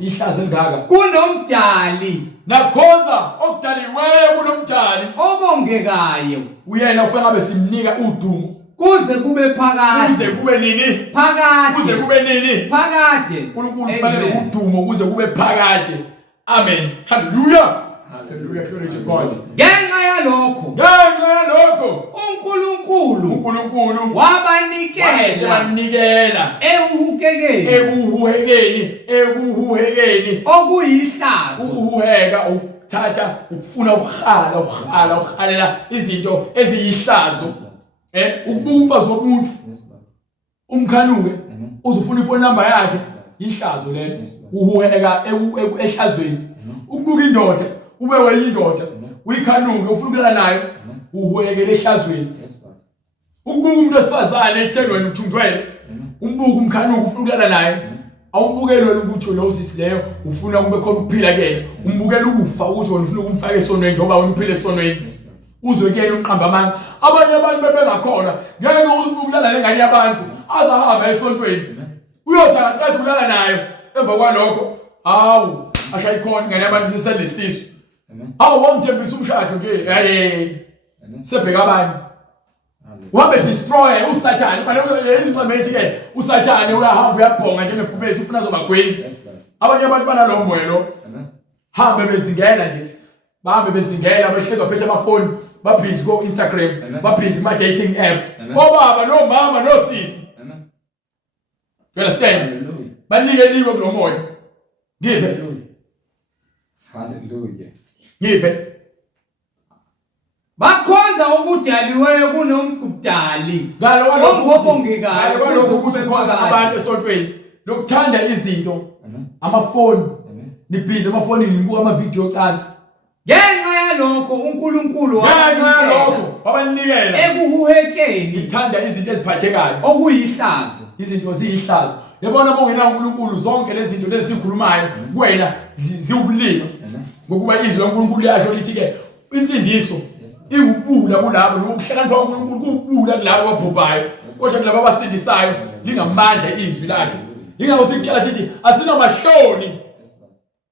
ihlazo elingaka kunomdali nakhonza okudaliweyo kunomdali obongekayo. Uyena ufike ngabe simnika udumo kuze kube phakade. Kuze kube nini? Phakade. Kuze kube nini? Phakade. uNkulunkulu ufanele udumo kuze kube phakade. Amen. Hallelujah. Hallelujah, glory to God. Ngenxa yalokho uNkulunkulu wabanikela ekuhuhekeni okuyihlazo ukuhuheka ukuthatha ukufuna ukuhalela izinto eziyihlazo ukubuka umfazi womuntu umkhanuke uzufuna ifone number yakhe ihlazo lelo uhuheka ehlazweni ukubuka indoda ube weyindoda uyikhanuke ufuna ukulala nayo uhuhekele ehlazweni ukubuka umuntu osifazane ethelweni uthundwele umbuka umkhanuke ufuna ukulala naye awumbukele wena ukuthi lo sisi leyo ufuna kube khona ukuphila kuyena umbukela ukufa ukuthi wena ufuna ukumfaka esonweni njengoba wena uphile esonweni uzwe kuyena uqamba amanga abanye abantu bebengakhona ngeke uzokulala nengane yabantu azahamba esontweni uyothi aqeda ukulala nayo emva kwalokho awu ashayikhona ingane yabantu siselesisu awu wamthembisa umshado nje sebheka abanye uhambe destroy usathane manje izinto manje usathane uyahamba uyabhonga njengebhubesi ufuna zobagwini abanye abantu banalo moya lo hambe bezingela nje bahambe bezingela behlezwa phethe amafoni babhizi ko Instagram babhizi ma dating app obaba no mama no sisi you understand banikeliwe kulo moya ngibe hallelujah ngibe bakhonza okudaliweyo kunomkudali ngalo kwalokho ukuthi khonza abantu esontweni lokuthanda izinto amafoni nibhizi amafonini nibuka amavideo cansi ngenxa yalokho uNkulunkulu wabanikela ekuhuhekeni ithanda izinto eziphathekayo okuyihlazo izinto ziyihlazo yabona bongena uNkulunkulu zonke lezi zinto lesikhulumayo kuwena ziwubulima ngokuba izwi loNkulunkulu liyasho lithi ke insindiso ingubula kulabo nokuhlakanipha uNkulunkulu kubula kulabo ababhubhayo kodwa kulabo abasindisayo lingamandla izwi lakhe ingakho sikutshela sithi asinamahloni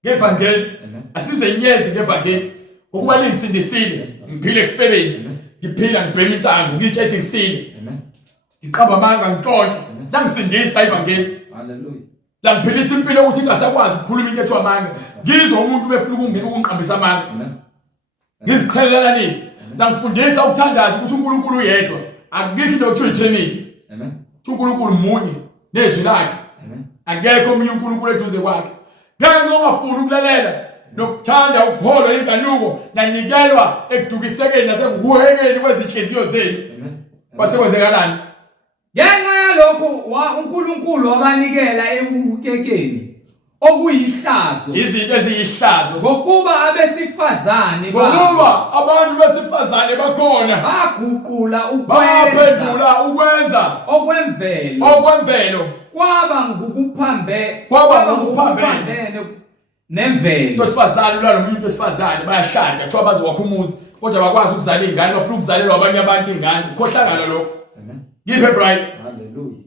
ngevangeli asizenyezi ngevangeli ukuba lingisindisile ngiphile ekufebeni ngiphila ngibhema insango ngithe singisile ngiqamba amanga ngitshonto la ngisindisa ivangeli hallelujah la ngiphilisa impilo ukuthi ngingasakwazi ukukhuluma into ethu amanga ngizwe umuntu befuna ukungena ukungiqambisa amanga ngiziqhelelanisa la ngifundisa ukuthandaza ukuthi uNkulunkulu uyedwa akukho into ekuthiwa Trinity uNkulunkulu munye nezwi lakhe akekho omunye uNkulunkulu eduze kwakhe ngeke ongafuni ukulalela nokuthanda ukholwa inkanuko nanikelwa ekudukisekeni nasekuhuhekeni kwezinhliziyo zenu kwasekwenzekalani ngenxa yalokho uNkulunkulu wabanikela ekuhukekeni okuyihlazo izinto eziyihlazo ngokuba abesifazane ngokuba abantu besifazane bakhona baguqula ukwenza okwemvelo kwaba ngokuphambene nemvelo tosifazane ulalo umuntu wesifazane bayashada kuthiwa bazowakha umuzi kodwa bakwazi ukuzala ingane bafuna ukuzalelwa abanye abantu ingane ukhohlakala lokho ngiphe bright hallelujah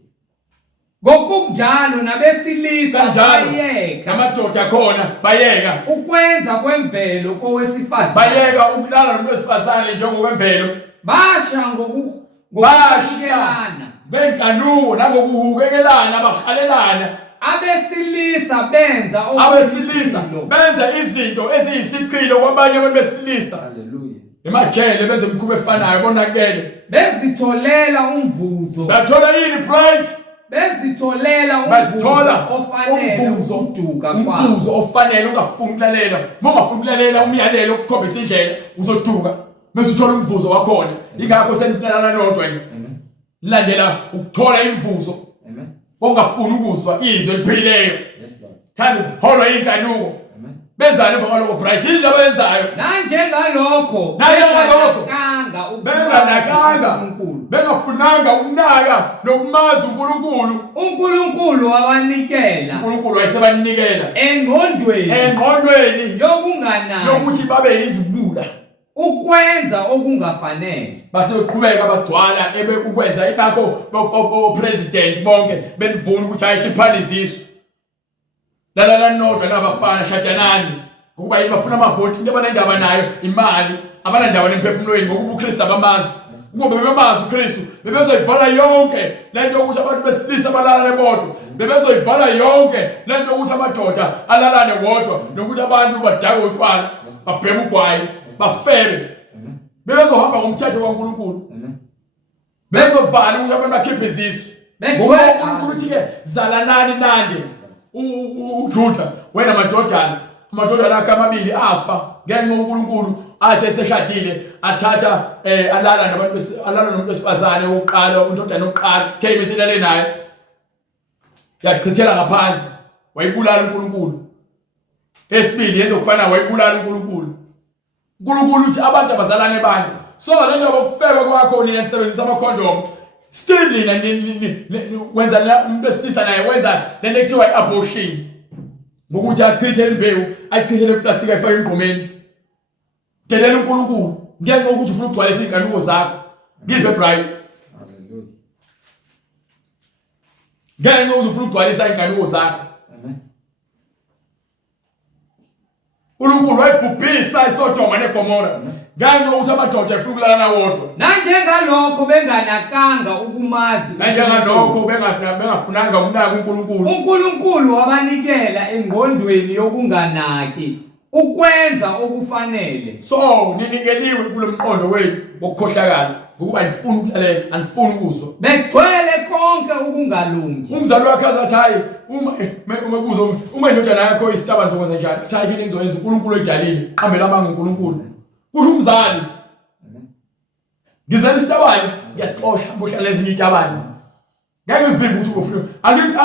ngokunjalo nabesilisa bayeka namadoda khona bayeka ukwenza kwemvelo kowesifazane bayeka ukulala nomuntu wesifazane njengokwemvelo basha ngokuhukelana benkanuko nangokuhukelana bahalelana abesilisa benza izinto eziyisichilo kwabanye abantu besilisa hallelujah emajele benze imikhuba efanayo bonakele bezitholela umvuzo bathola yini bright bezitholela umvuzo ofanele ungafuni ukulalela ungafuni ukulalela umyalelo ukukhombisa indlela uzoduka bese uthola umvuzo wakhona ingakho seniplalana nodwa nje landela ukuthola imvuzo ongafuni ukuzwa izwe liphilileyo thanda ukuholwa inkanuko benzani emva kwalokho Bryce yini abenzayo nanjengalokho bengafunanga ukunaka nokumazi uNkulunkulu uNkulunkulu wabanikela uNkulunkulu wayesebanikela engqondweni yokuthi babe yizibula ukwenza okungafanele base beqhubeka abagcwala ukwenza ingakho president bonke benivuna ukuthi ayikhiphani izisu la nodwa nabafana shatanani ngokuba bafuna amavoti into abanendaba nayo imali abanandaba nemphefumulweni ngokuba uKristu abamazi ngoba bebemazi uKristu bebezoyivala yonke lento ukuthi abantu besilisa balala nebodo bebezoyivala yonke lento ukuthi amadoda alalane wodwa nokuthi abantu badake utshwala babhema ugwayi bafebe bebezohamba ngomthetho kaNkulunkulu bezovala ukuthi abantu bakhiphe izisu ngoba uNkulunkulu uthi-ke zalanani nandi uJuda wena amadodana akhe amabili afa ngenxa uNkulunkulu athi eseshadile athatha alala nomuntu besifazane oqala undodana oqala theme isilale naye yachithela ngaphandle wayibulala uNkulunkulu esibili yenze ukufana wayibulala uNkulunkulu uthi abantu abazalane bani so le nto bokufeka kwakho nina nisebenzisa amakhondom still nina wenza umuntu esilisa naye wenza lento ekuthiwa i-abortion ngokuthi achithe imbewu ayichithele eplastic ayifake ingqomeni delela uNkulunkulu ngenxa ukuthi ufuna ukugcwalisa inkanuko zakho ngiphe bright haleluya ngenxa ukuthi ufuna ukugcwalisa inkanuko zakho amen uNkulunkulu wayibhubhisa iSodoma neGomora ngenxa ukuthi amadoda efuna ukulalana wodwa nanjengalokho benganakanga ukumazi nanjengalokho bengafunanga ukunaka uNkulunkulu wabanikela engqondweni yokunganaki ukwenza okufanele so ninikeliwe kulomqondo wenu wokukhohlakala ngokuba anifuni ukulalela anifuni ukuzwa begcwele konke ukungalungi umzali wakhe azathi hayi uma indodana yakho isitaba sokwenza njani athi hayi into engizoyenza uNkulunkulu oyidalile qhambela amanga uNkulunkulu kusho umzali ngizela isitabane ngiyasixosha bohlala ezinye itabane ngeke ngivimbe ukuthi ufuna angeke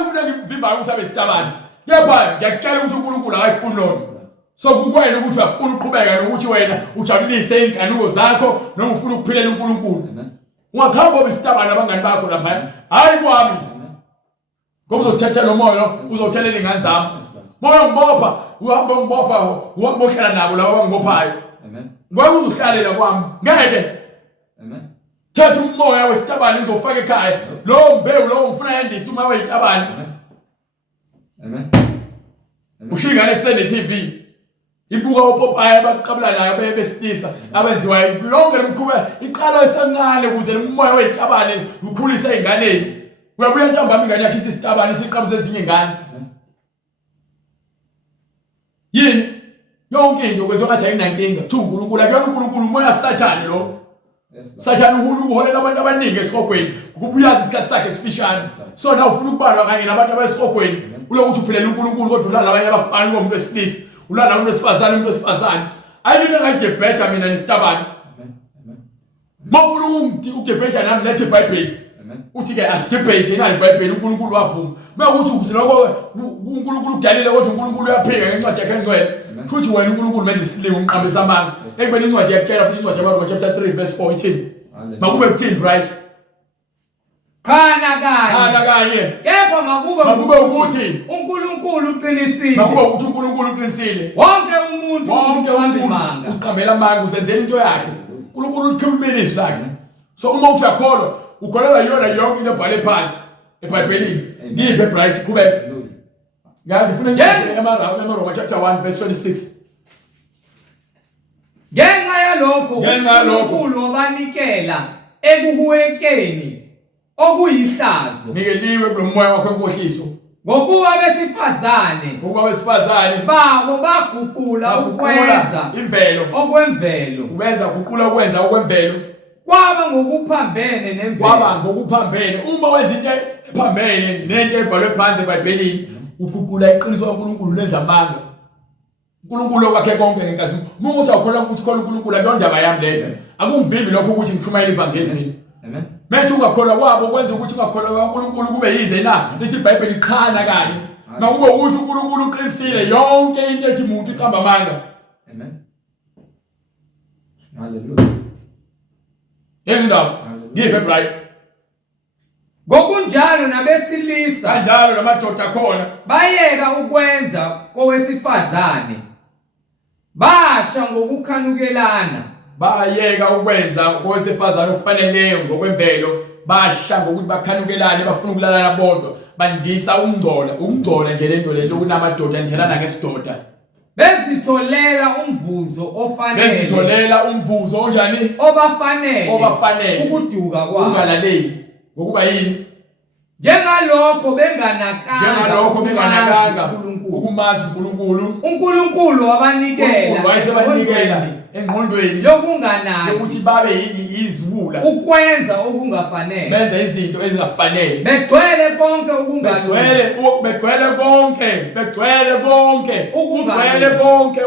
umuntu ngimvimba ukuthi abe isitabane kepha ngiyakutshela ukuthi uNkulunkulu akayifuni lokho so kukwena ukuthi uyafuna uqhubeka nokuthi wena ujabulise inkanuko zakho noma ufuna ukuphilela uNkulunkulu ungakhamba obisitabane abangani bakho lapha hayi kwami ngoba uzothetha nomoya uzothelela ingane zami moya ngibopha uhamba ngibopha uhambohlala nabo labo abangibophayo amen ngoba uzohlalela kwami ngeke amen thatha umoya wesitabane ngizofaka ekhaya lo mbewu lo ngifuna yandisa uma weyitabane amen ushingane kusene TV ibuka opopaya abaqabula nayo besilisa abenziwa yonke lemkhuba iqala esancane ukuze umoya weyitabane ukhulisa einganeni uyabuya ntambama ingane yakhe isitabane siqabuse ezinye ingane yini yonke into kwenziwa ngathi ayinankinga thu uNkulunkulu akuyona uNkulunkulu umoya sathane lo sathane uholela abantu abaningi esihogweni ukubuyaza isikhathi sakhe esifishane so na ufuna ukubalwa kanye nabantu abesihogweni ulokuthi uphilela uNkulunkulu kodwa ulala abanye abafana ngomuntu wesilisa ulala umuntu wesifazane ayini ngayidebhetha mina nesitabane mawufuna ukudebhetha nami lethe iBhayibheli uthi ke asidebate nani iBhayibheli uNkulunkulu wavuma bekuthi lokho uNkulunkulu udalile kodwa uNkulunkulu uyaphika ngencwadi yakhe engcwele futhi wena uNkulunkulu menze isilimo ngiqambisa amanga ekubeni incwadi yakutshela futhi incwadi yaBaroma chapter 3 verse 4 ithi makube kuthini bright khana kanye kepha makube ukuthi uNkulunkulu uqinisile makube ukuthi uNkulunkulu uqinisile wonke umuntu amanga usiqambela amanga uzenzela into yakhe uNkulunkulu ukhulumela izwi lakhe so uma uthi uyakholwa ukholelwa yona yonke into ebhale phansi eBhayibhelini ngiphe bright qhubeka ngifuna nje eMaroma chapter 1 verse 26 ngenxa yalokho uNkulunkulu wabanikela ekuhuwekeni okuyihlazo nikeliwe kulomoya wakho enkohliso ngokuba besifazane babo baguqula ukwenza imvelo okwemvelo guqula ukwenza okwemvelo kwaba ngokuphambene nemvelo uma wenza into ephambene nento ebhalwe phansi eBhayibhelini uguqula iqiniso kaNkulunkulu lenza amanga uNkulunkulu okwakhe konke ngenkazi uma uthi awukholwa ukuthi khona uNkulunkulu akuyona ndaba yami leyo akungivimbi lokho ukuthi ngishumayela ivangeli mina amen manje ungakholwa kwabo kwenza ukuthi ungakholwa kaNkulunkulu kube yize na lithi iBhayibheli iqhana kanye ngakube usho uNkulunkulu uqinisile yonke into ethi umuntu iqamba amanga amen haleluya endaba ngiphe bright ngokunjalo nabesilisa kanjalo namadoda khona bayeka ukwenza kowesifazane basha ngokukhanukelana bayeka ukwenza kowesifazane okufaneleyo ngokwemvelo basha ngokuthi bakhanukelane bafuna ukulalana bodwa bandisa ukungcola nje lento le lokunamadoda nithelana ngesidoda bezitholela umvuzo onjani obafanele ukuduka kwabo ungalaleli ngokuba yini njengalokho benganakanga ukumazi uNkulunkulu wabanikela engqondweni yokunganaki ukuthi babe yiziwula ukwenza okungafanele benza izinto ezingafanele begcwele konke ukungalungi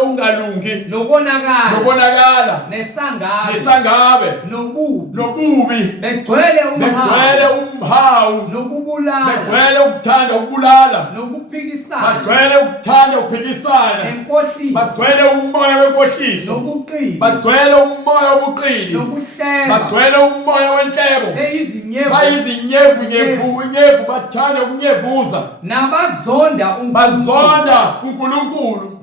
ungalungi nokubonakala nesangabe nobubi begcwele umhawu nokubulala begcwele ukuthanda ukubulala nokuphikisana bagcwele ukuthanda ukuphikisana bagcwele umoya wenkohliso bagcwele umoya wobuqili bagcwele umoya wenhlebo bayizinyevu bathanda ukunyevuza bazonda uNkulunkulu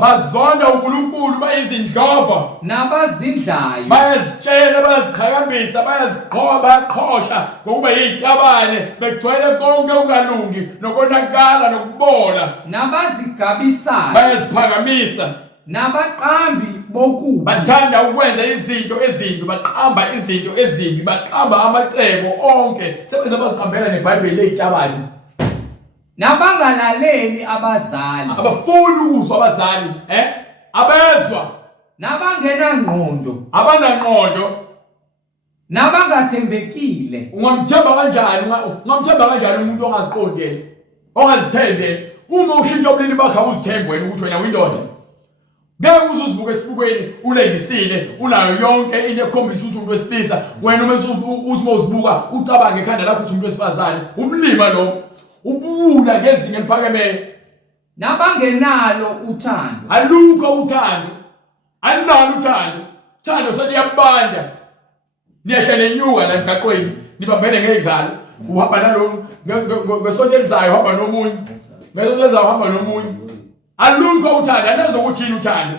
bazonda uNkulunkulu bayizindlova nabazindlayo bayazitshela bayaziqhakambisa bayazigqoka bayaqhosha ngokuba yizitabane begcwele konke ungalungi nokonakala nokubola nabazigabisayo bayaziphakamisa nabaqambi bokubi bathanda ukwenza izinto ezimbi baqamba izinto ezimbi baqamba amacebo onke sebeze baziqambela neBhayibheli lezitabane nabangalaleli abazali abafuni ukuzwa abazali abezwa nabangenangqondo abanangqondo nabangathembekile ungamthemba kanjani umuntu ongaziqondeli ongazithembeli uma ushintsha ubulili bakhe awuzithembi wena ukuthi wena uyindoda ngeke uzuzibuka esibukweni ulengisile unayo yonke into ekhombisa ukuthi umuntu wesilisa wena uma uzibuka ucabange ekhanda lakho ukuthi umuntu wesifazane umlima lo ubula ngezinga eliphakemeye nabangenalo uthando alukho uthando alunalo uthando seliyabanda niyehla lenyuka la emgaqweni nibambene ngezingalo uhamba nalo ngesonto elizayo uhamba nomunye ngesonto elizayo uhamba nomunye alukho uthando anazo ukuthi yini uthando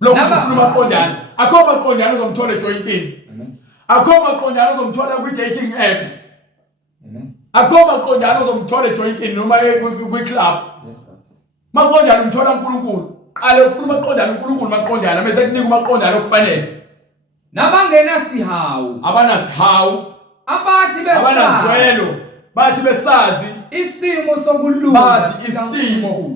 lokho ufuna maqondana akho maqondana uzomthola ejointini akho maqondana uzomthola kwi dating app akho maqondana uzomthola ejointini noma kwi club maqondana umthola uNkulunkulu qale ufuna maqondana uNkulunkulu maqondana bese kunika maqondana okufanele nabangenasihawu abanasihawu abathi bathi besazi isimo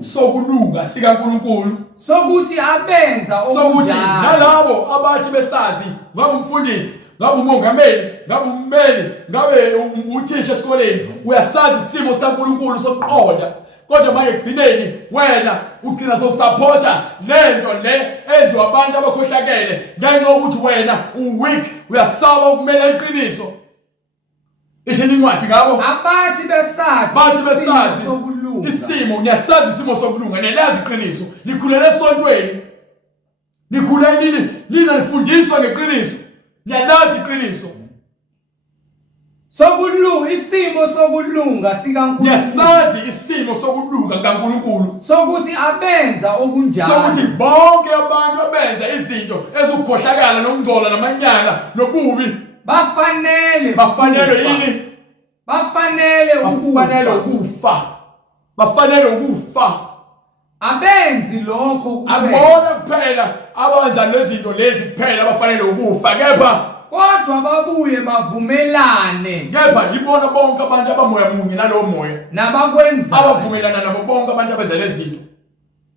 sokulunga sikaNkulunkulu sokuthi abenza okunjalo nalabo abathi besazi ngabe umfundisi ngabe umongameli ngabe ummeli ngabe uthisha esikoleni uyasazi isimo sikaNkulunkulu sokuqonda kodwa manje egcineni wena ugcina sowusupporta lento le enziwa abantu abakhohlakele ngenxa yokuthi wena uweak uyasaba ukumela iqiniso isini incwadi ngabo abathi besazi isimo ngiyasazi isimo sokulunga nelazi iqiniso nikhulele esontweni nikhulelile ninalifundiswa ngeqiniso niyalazi iqiniso isimo sokulunga sikaNkulunkulu ngiyasazi isimo sokulunga kaNkulunkulu sokuthi abenza okunjalo sokuthi bonke abantu abenza izinto ezikukhohlakala nokungcola namanyala nobubi bafanele ukufa abenzi lokho abona kuphela abenza lezinto lezi kuphela bafanele ukufa kepha kodwa babuye bavumelane kepha libona bonke abantu abamoya munye nalowo moya nabakwenza abavumelana nabo bonke abantu abenza lezi zinto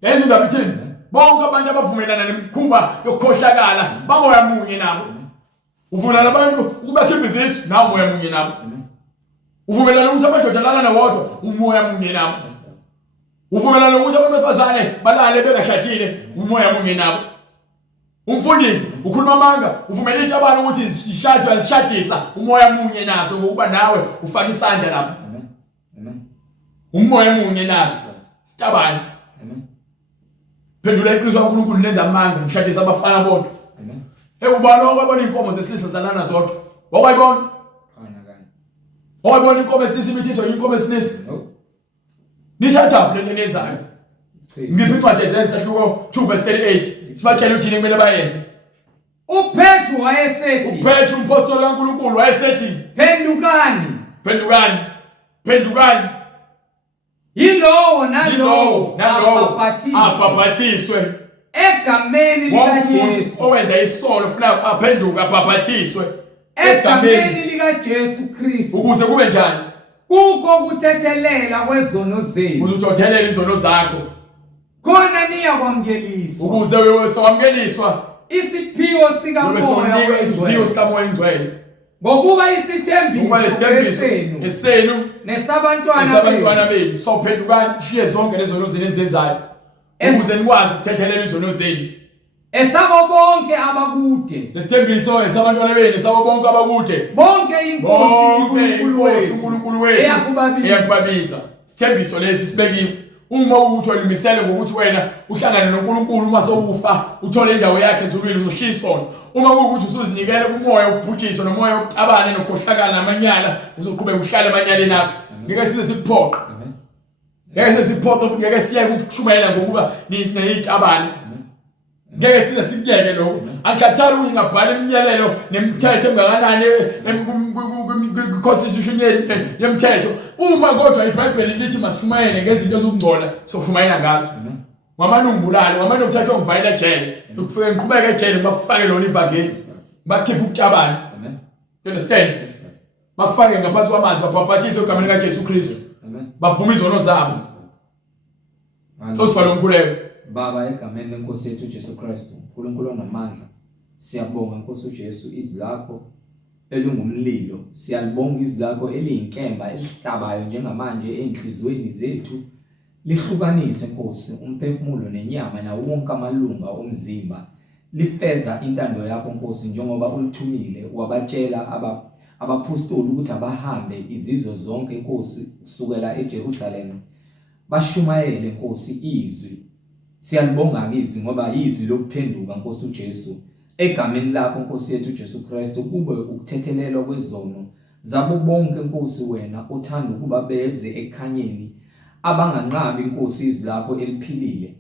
lezi ndaba ithini bonke abantu abavumelana nemikhuba yokukhohlakala bamoya munye nabo uvumelana abantu ukubakha ibhizinisi nawo moya munye nabo uvumelana ukuthi amadoda alala nawodwa umoya munye nabo uvumelana ukuthi abafazane balale bengashadile umoya munye nabo umfundisi ukhuluma amanga uvumela itabane ukuthi zishadisa umoya munye naso ngokuba nawe ufaka isandla lapha umoya munye naso sitabane phendula iqiniso kaNkulunkulu lenza amanga ngishadisa abafana bodwa ubani okwabona inkomo zesilisa zalana zodwa wakwayibona wayibona inkomo esilisa imithiso inkomo esinisi nishatha lento nezayo ngiphi incwadi esahluko 2 verse 38 sibatshela uthini kumele bayenze uPetru wayesethi uPetru umpostoli kaNkulunkulu wayesethi phendukani yilowo nalowo abhabhathiswe egameni likaJesu owenza isono ufuna aphenduke abhabhathiswe egameni likaJesu Kristu ukuze kube njani kukho kuthethelela kwezono zenu ukuze uthothelela izono zakho khona niyakwamukeliswa ukuze wamkeliswa isiphiwo sikamoya ingcwele ngokuba isithembiso esenu nesabantwana benu sawuphendukani shiye zonke lezono zenu enizenzayo ukuze nikwazi ukuthethelela izono zenu esabo bonke abakude lesithembiso esabantwana benu esabo bonke abakude bonke inkosi uNkulunkulu wethu eyakubabisa isithembiso lesi sibekiwe uma ukuthi welimisele ngokuthi wena uhlangane noNkulunkulu uma sowufa uthole indawo yakhe ezulwini uzoshiya isono uma ukuthi usuzinikele kumoya ubhujiswa nomoya obucabane nokhohlakala namanyala uzoqhubeka uhlale emanyaleni akho ngeke size sikuphoqa ngeke size sikuphoqa futhi ngeke siye ukushumayela ngokuba niyitabane ngeke size sikuyeke lokho angikhathali ukuthi ngabhala imiyalelo nemithetho engakanani constitution yemthetho uma kodwa iBhayibheli lithi masishumayele ngezinto ezokungcola sokushumayela ngazo ngamanungulalo ngamanye ukuthatha ngivayela ejele ukufike ngiqhubeka ejele bafake lona ivangeli bakhipha ukucabana you understand bafake ngaphansi kwamanzi babhabhathise egameni likaJesu Kristu bavuma izono zabo osifalo umkhuleko Baba egameni lenkosi yethu Jesu Kristu uNkulunkulu onamandla siyabonga Nkosi uJesu izwi lakho elungumlilo siyalibonga izwi lakho eliyinkemba esihlabayo njengamanje enhlizweni zethu lihlukanise Nkosi umphefumulo nenyama nawo wonke amalunga omzimba lifeza intando yakho Nkosi njengoba ulithumile wabatshela abapostoli ukuthi abahambe izizwe zonke Nkosi kusukela eJerusalem bashumayele Nkosi izwi siyalibonga izwi ngoba izwi lokuphenduka Nkosi uJesu egameni lakho Nkosi yethu Jesu Kristu kube ukuthethelelwa kwezono zabo bonke Nkosi wena uthanda ukuba beze ekhanyeni abanganqabi Nkosi izwi lakho eliphilile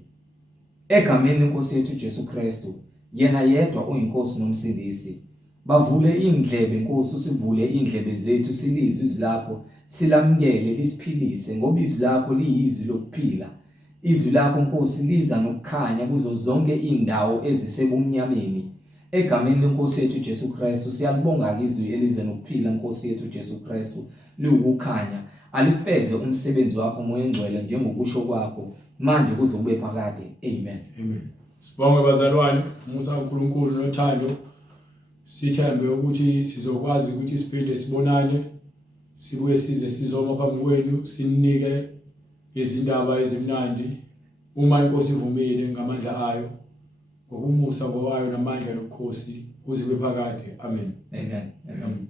egameni Nkosi yethu Jesu Kristu yena yedwa uyinkosi nomsindisi bavule indlebe Nkosi usivule indlebe zethu silizwe izwi lakho silamkele lisiphilise ngoba izwi lakho liyizwi lokuphila izwi lakho Nkosi liza nokukhanya kuzo zonke indawo ezisebumnyameni egameni lenkosi yethu Jesu Kristu siyalibonga izwi elize nokuphila Nkosi yethu Jesu Kristu liwukukhanya alifeze umsebenzi wakho moya engcwele njengokusho kwakho manje kuze kube phakade amen sibonge bazalwane umusa uNkulunkulu nothando sithembe ukuthi sizokwazi ukuthi siphinde sibonane sibuye size sizoma phambi kwenu sinike izindaba ezimnandi uma inkosi ivumile ngamandla ayo ngokumusa kwayo namandla nobukhosi kuze kube phakade amen amen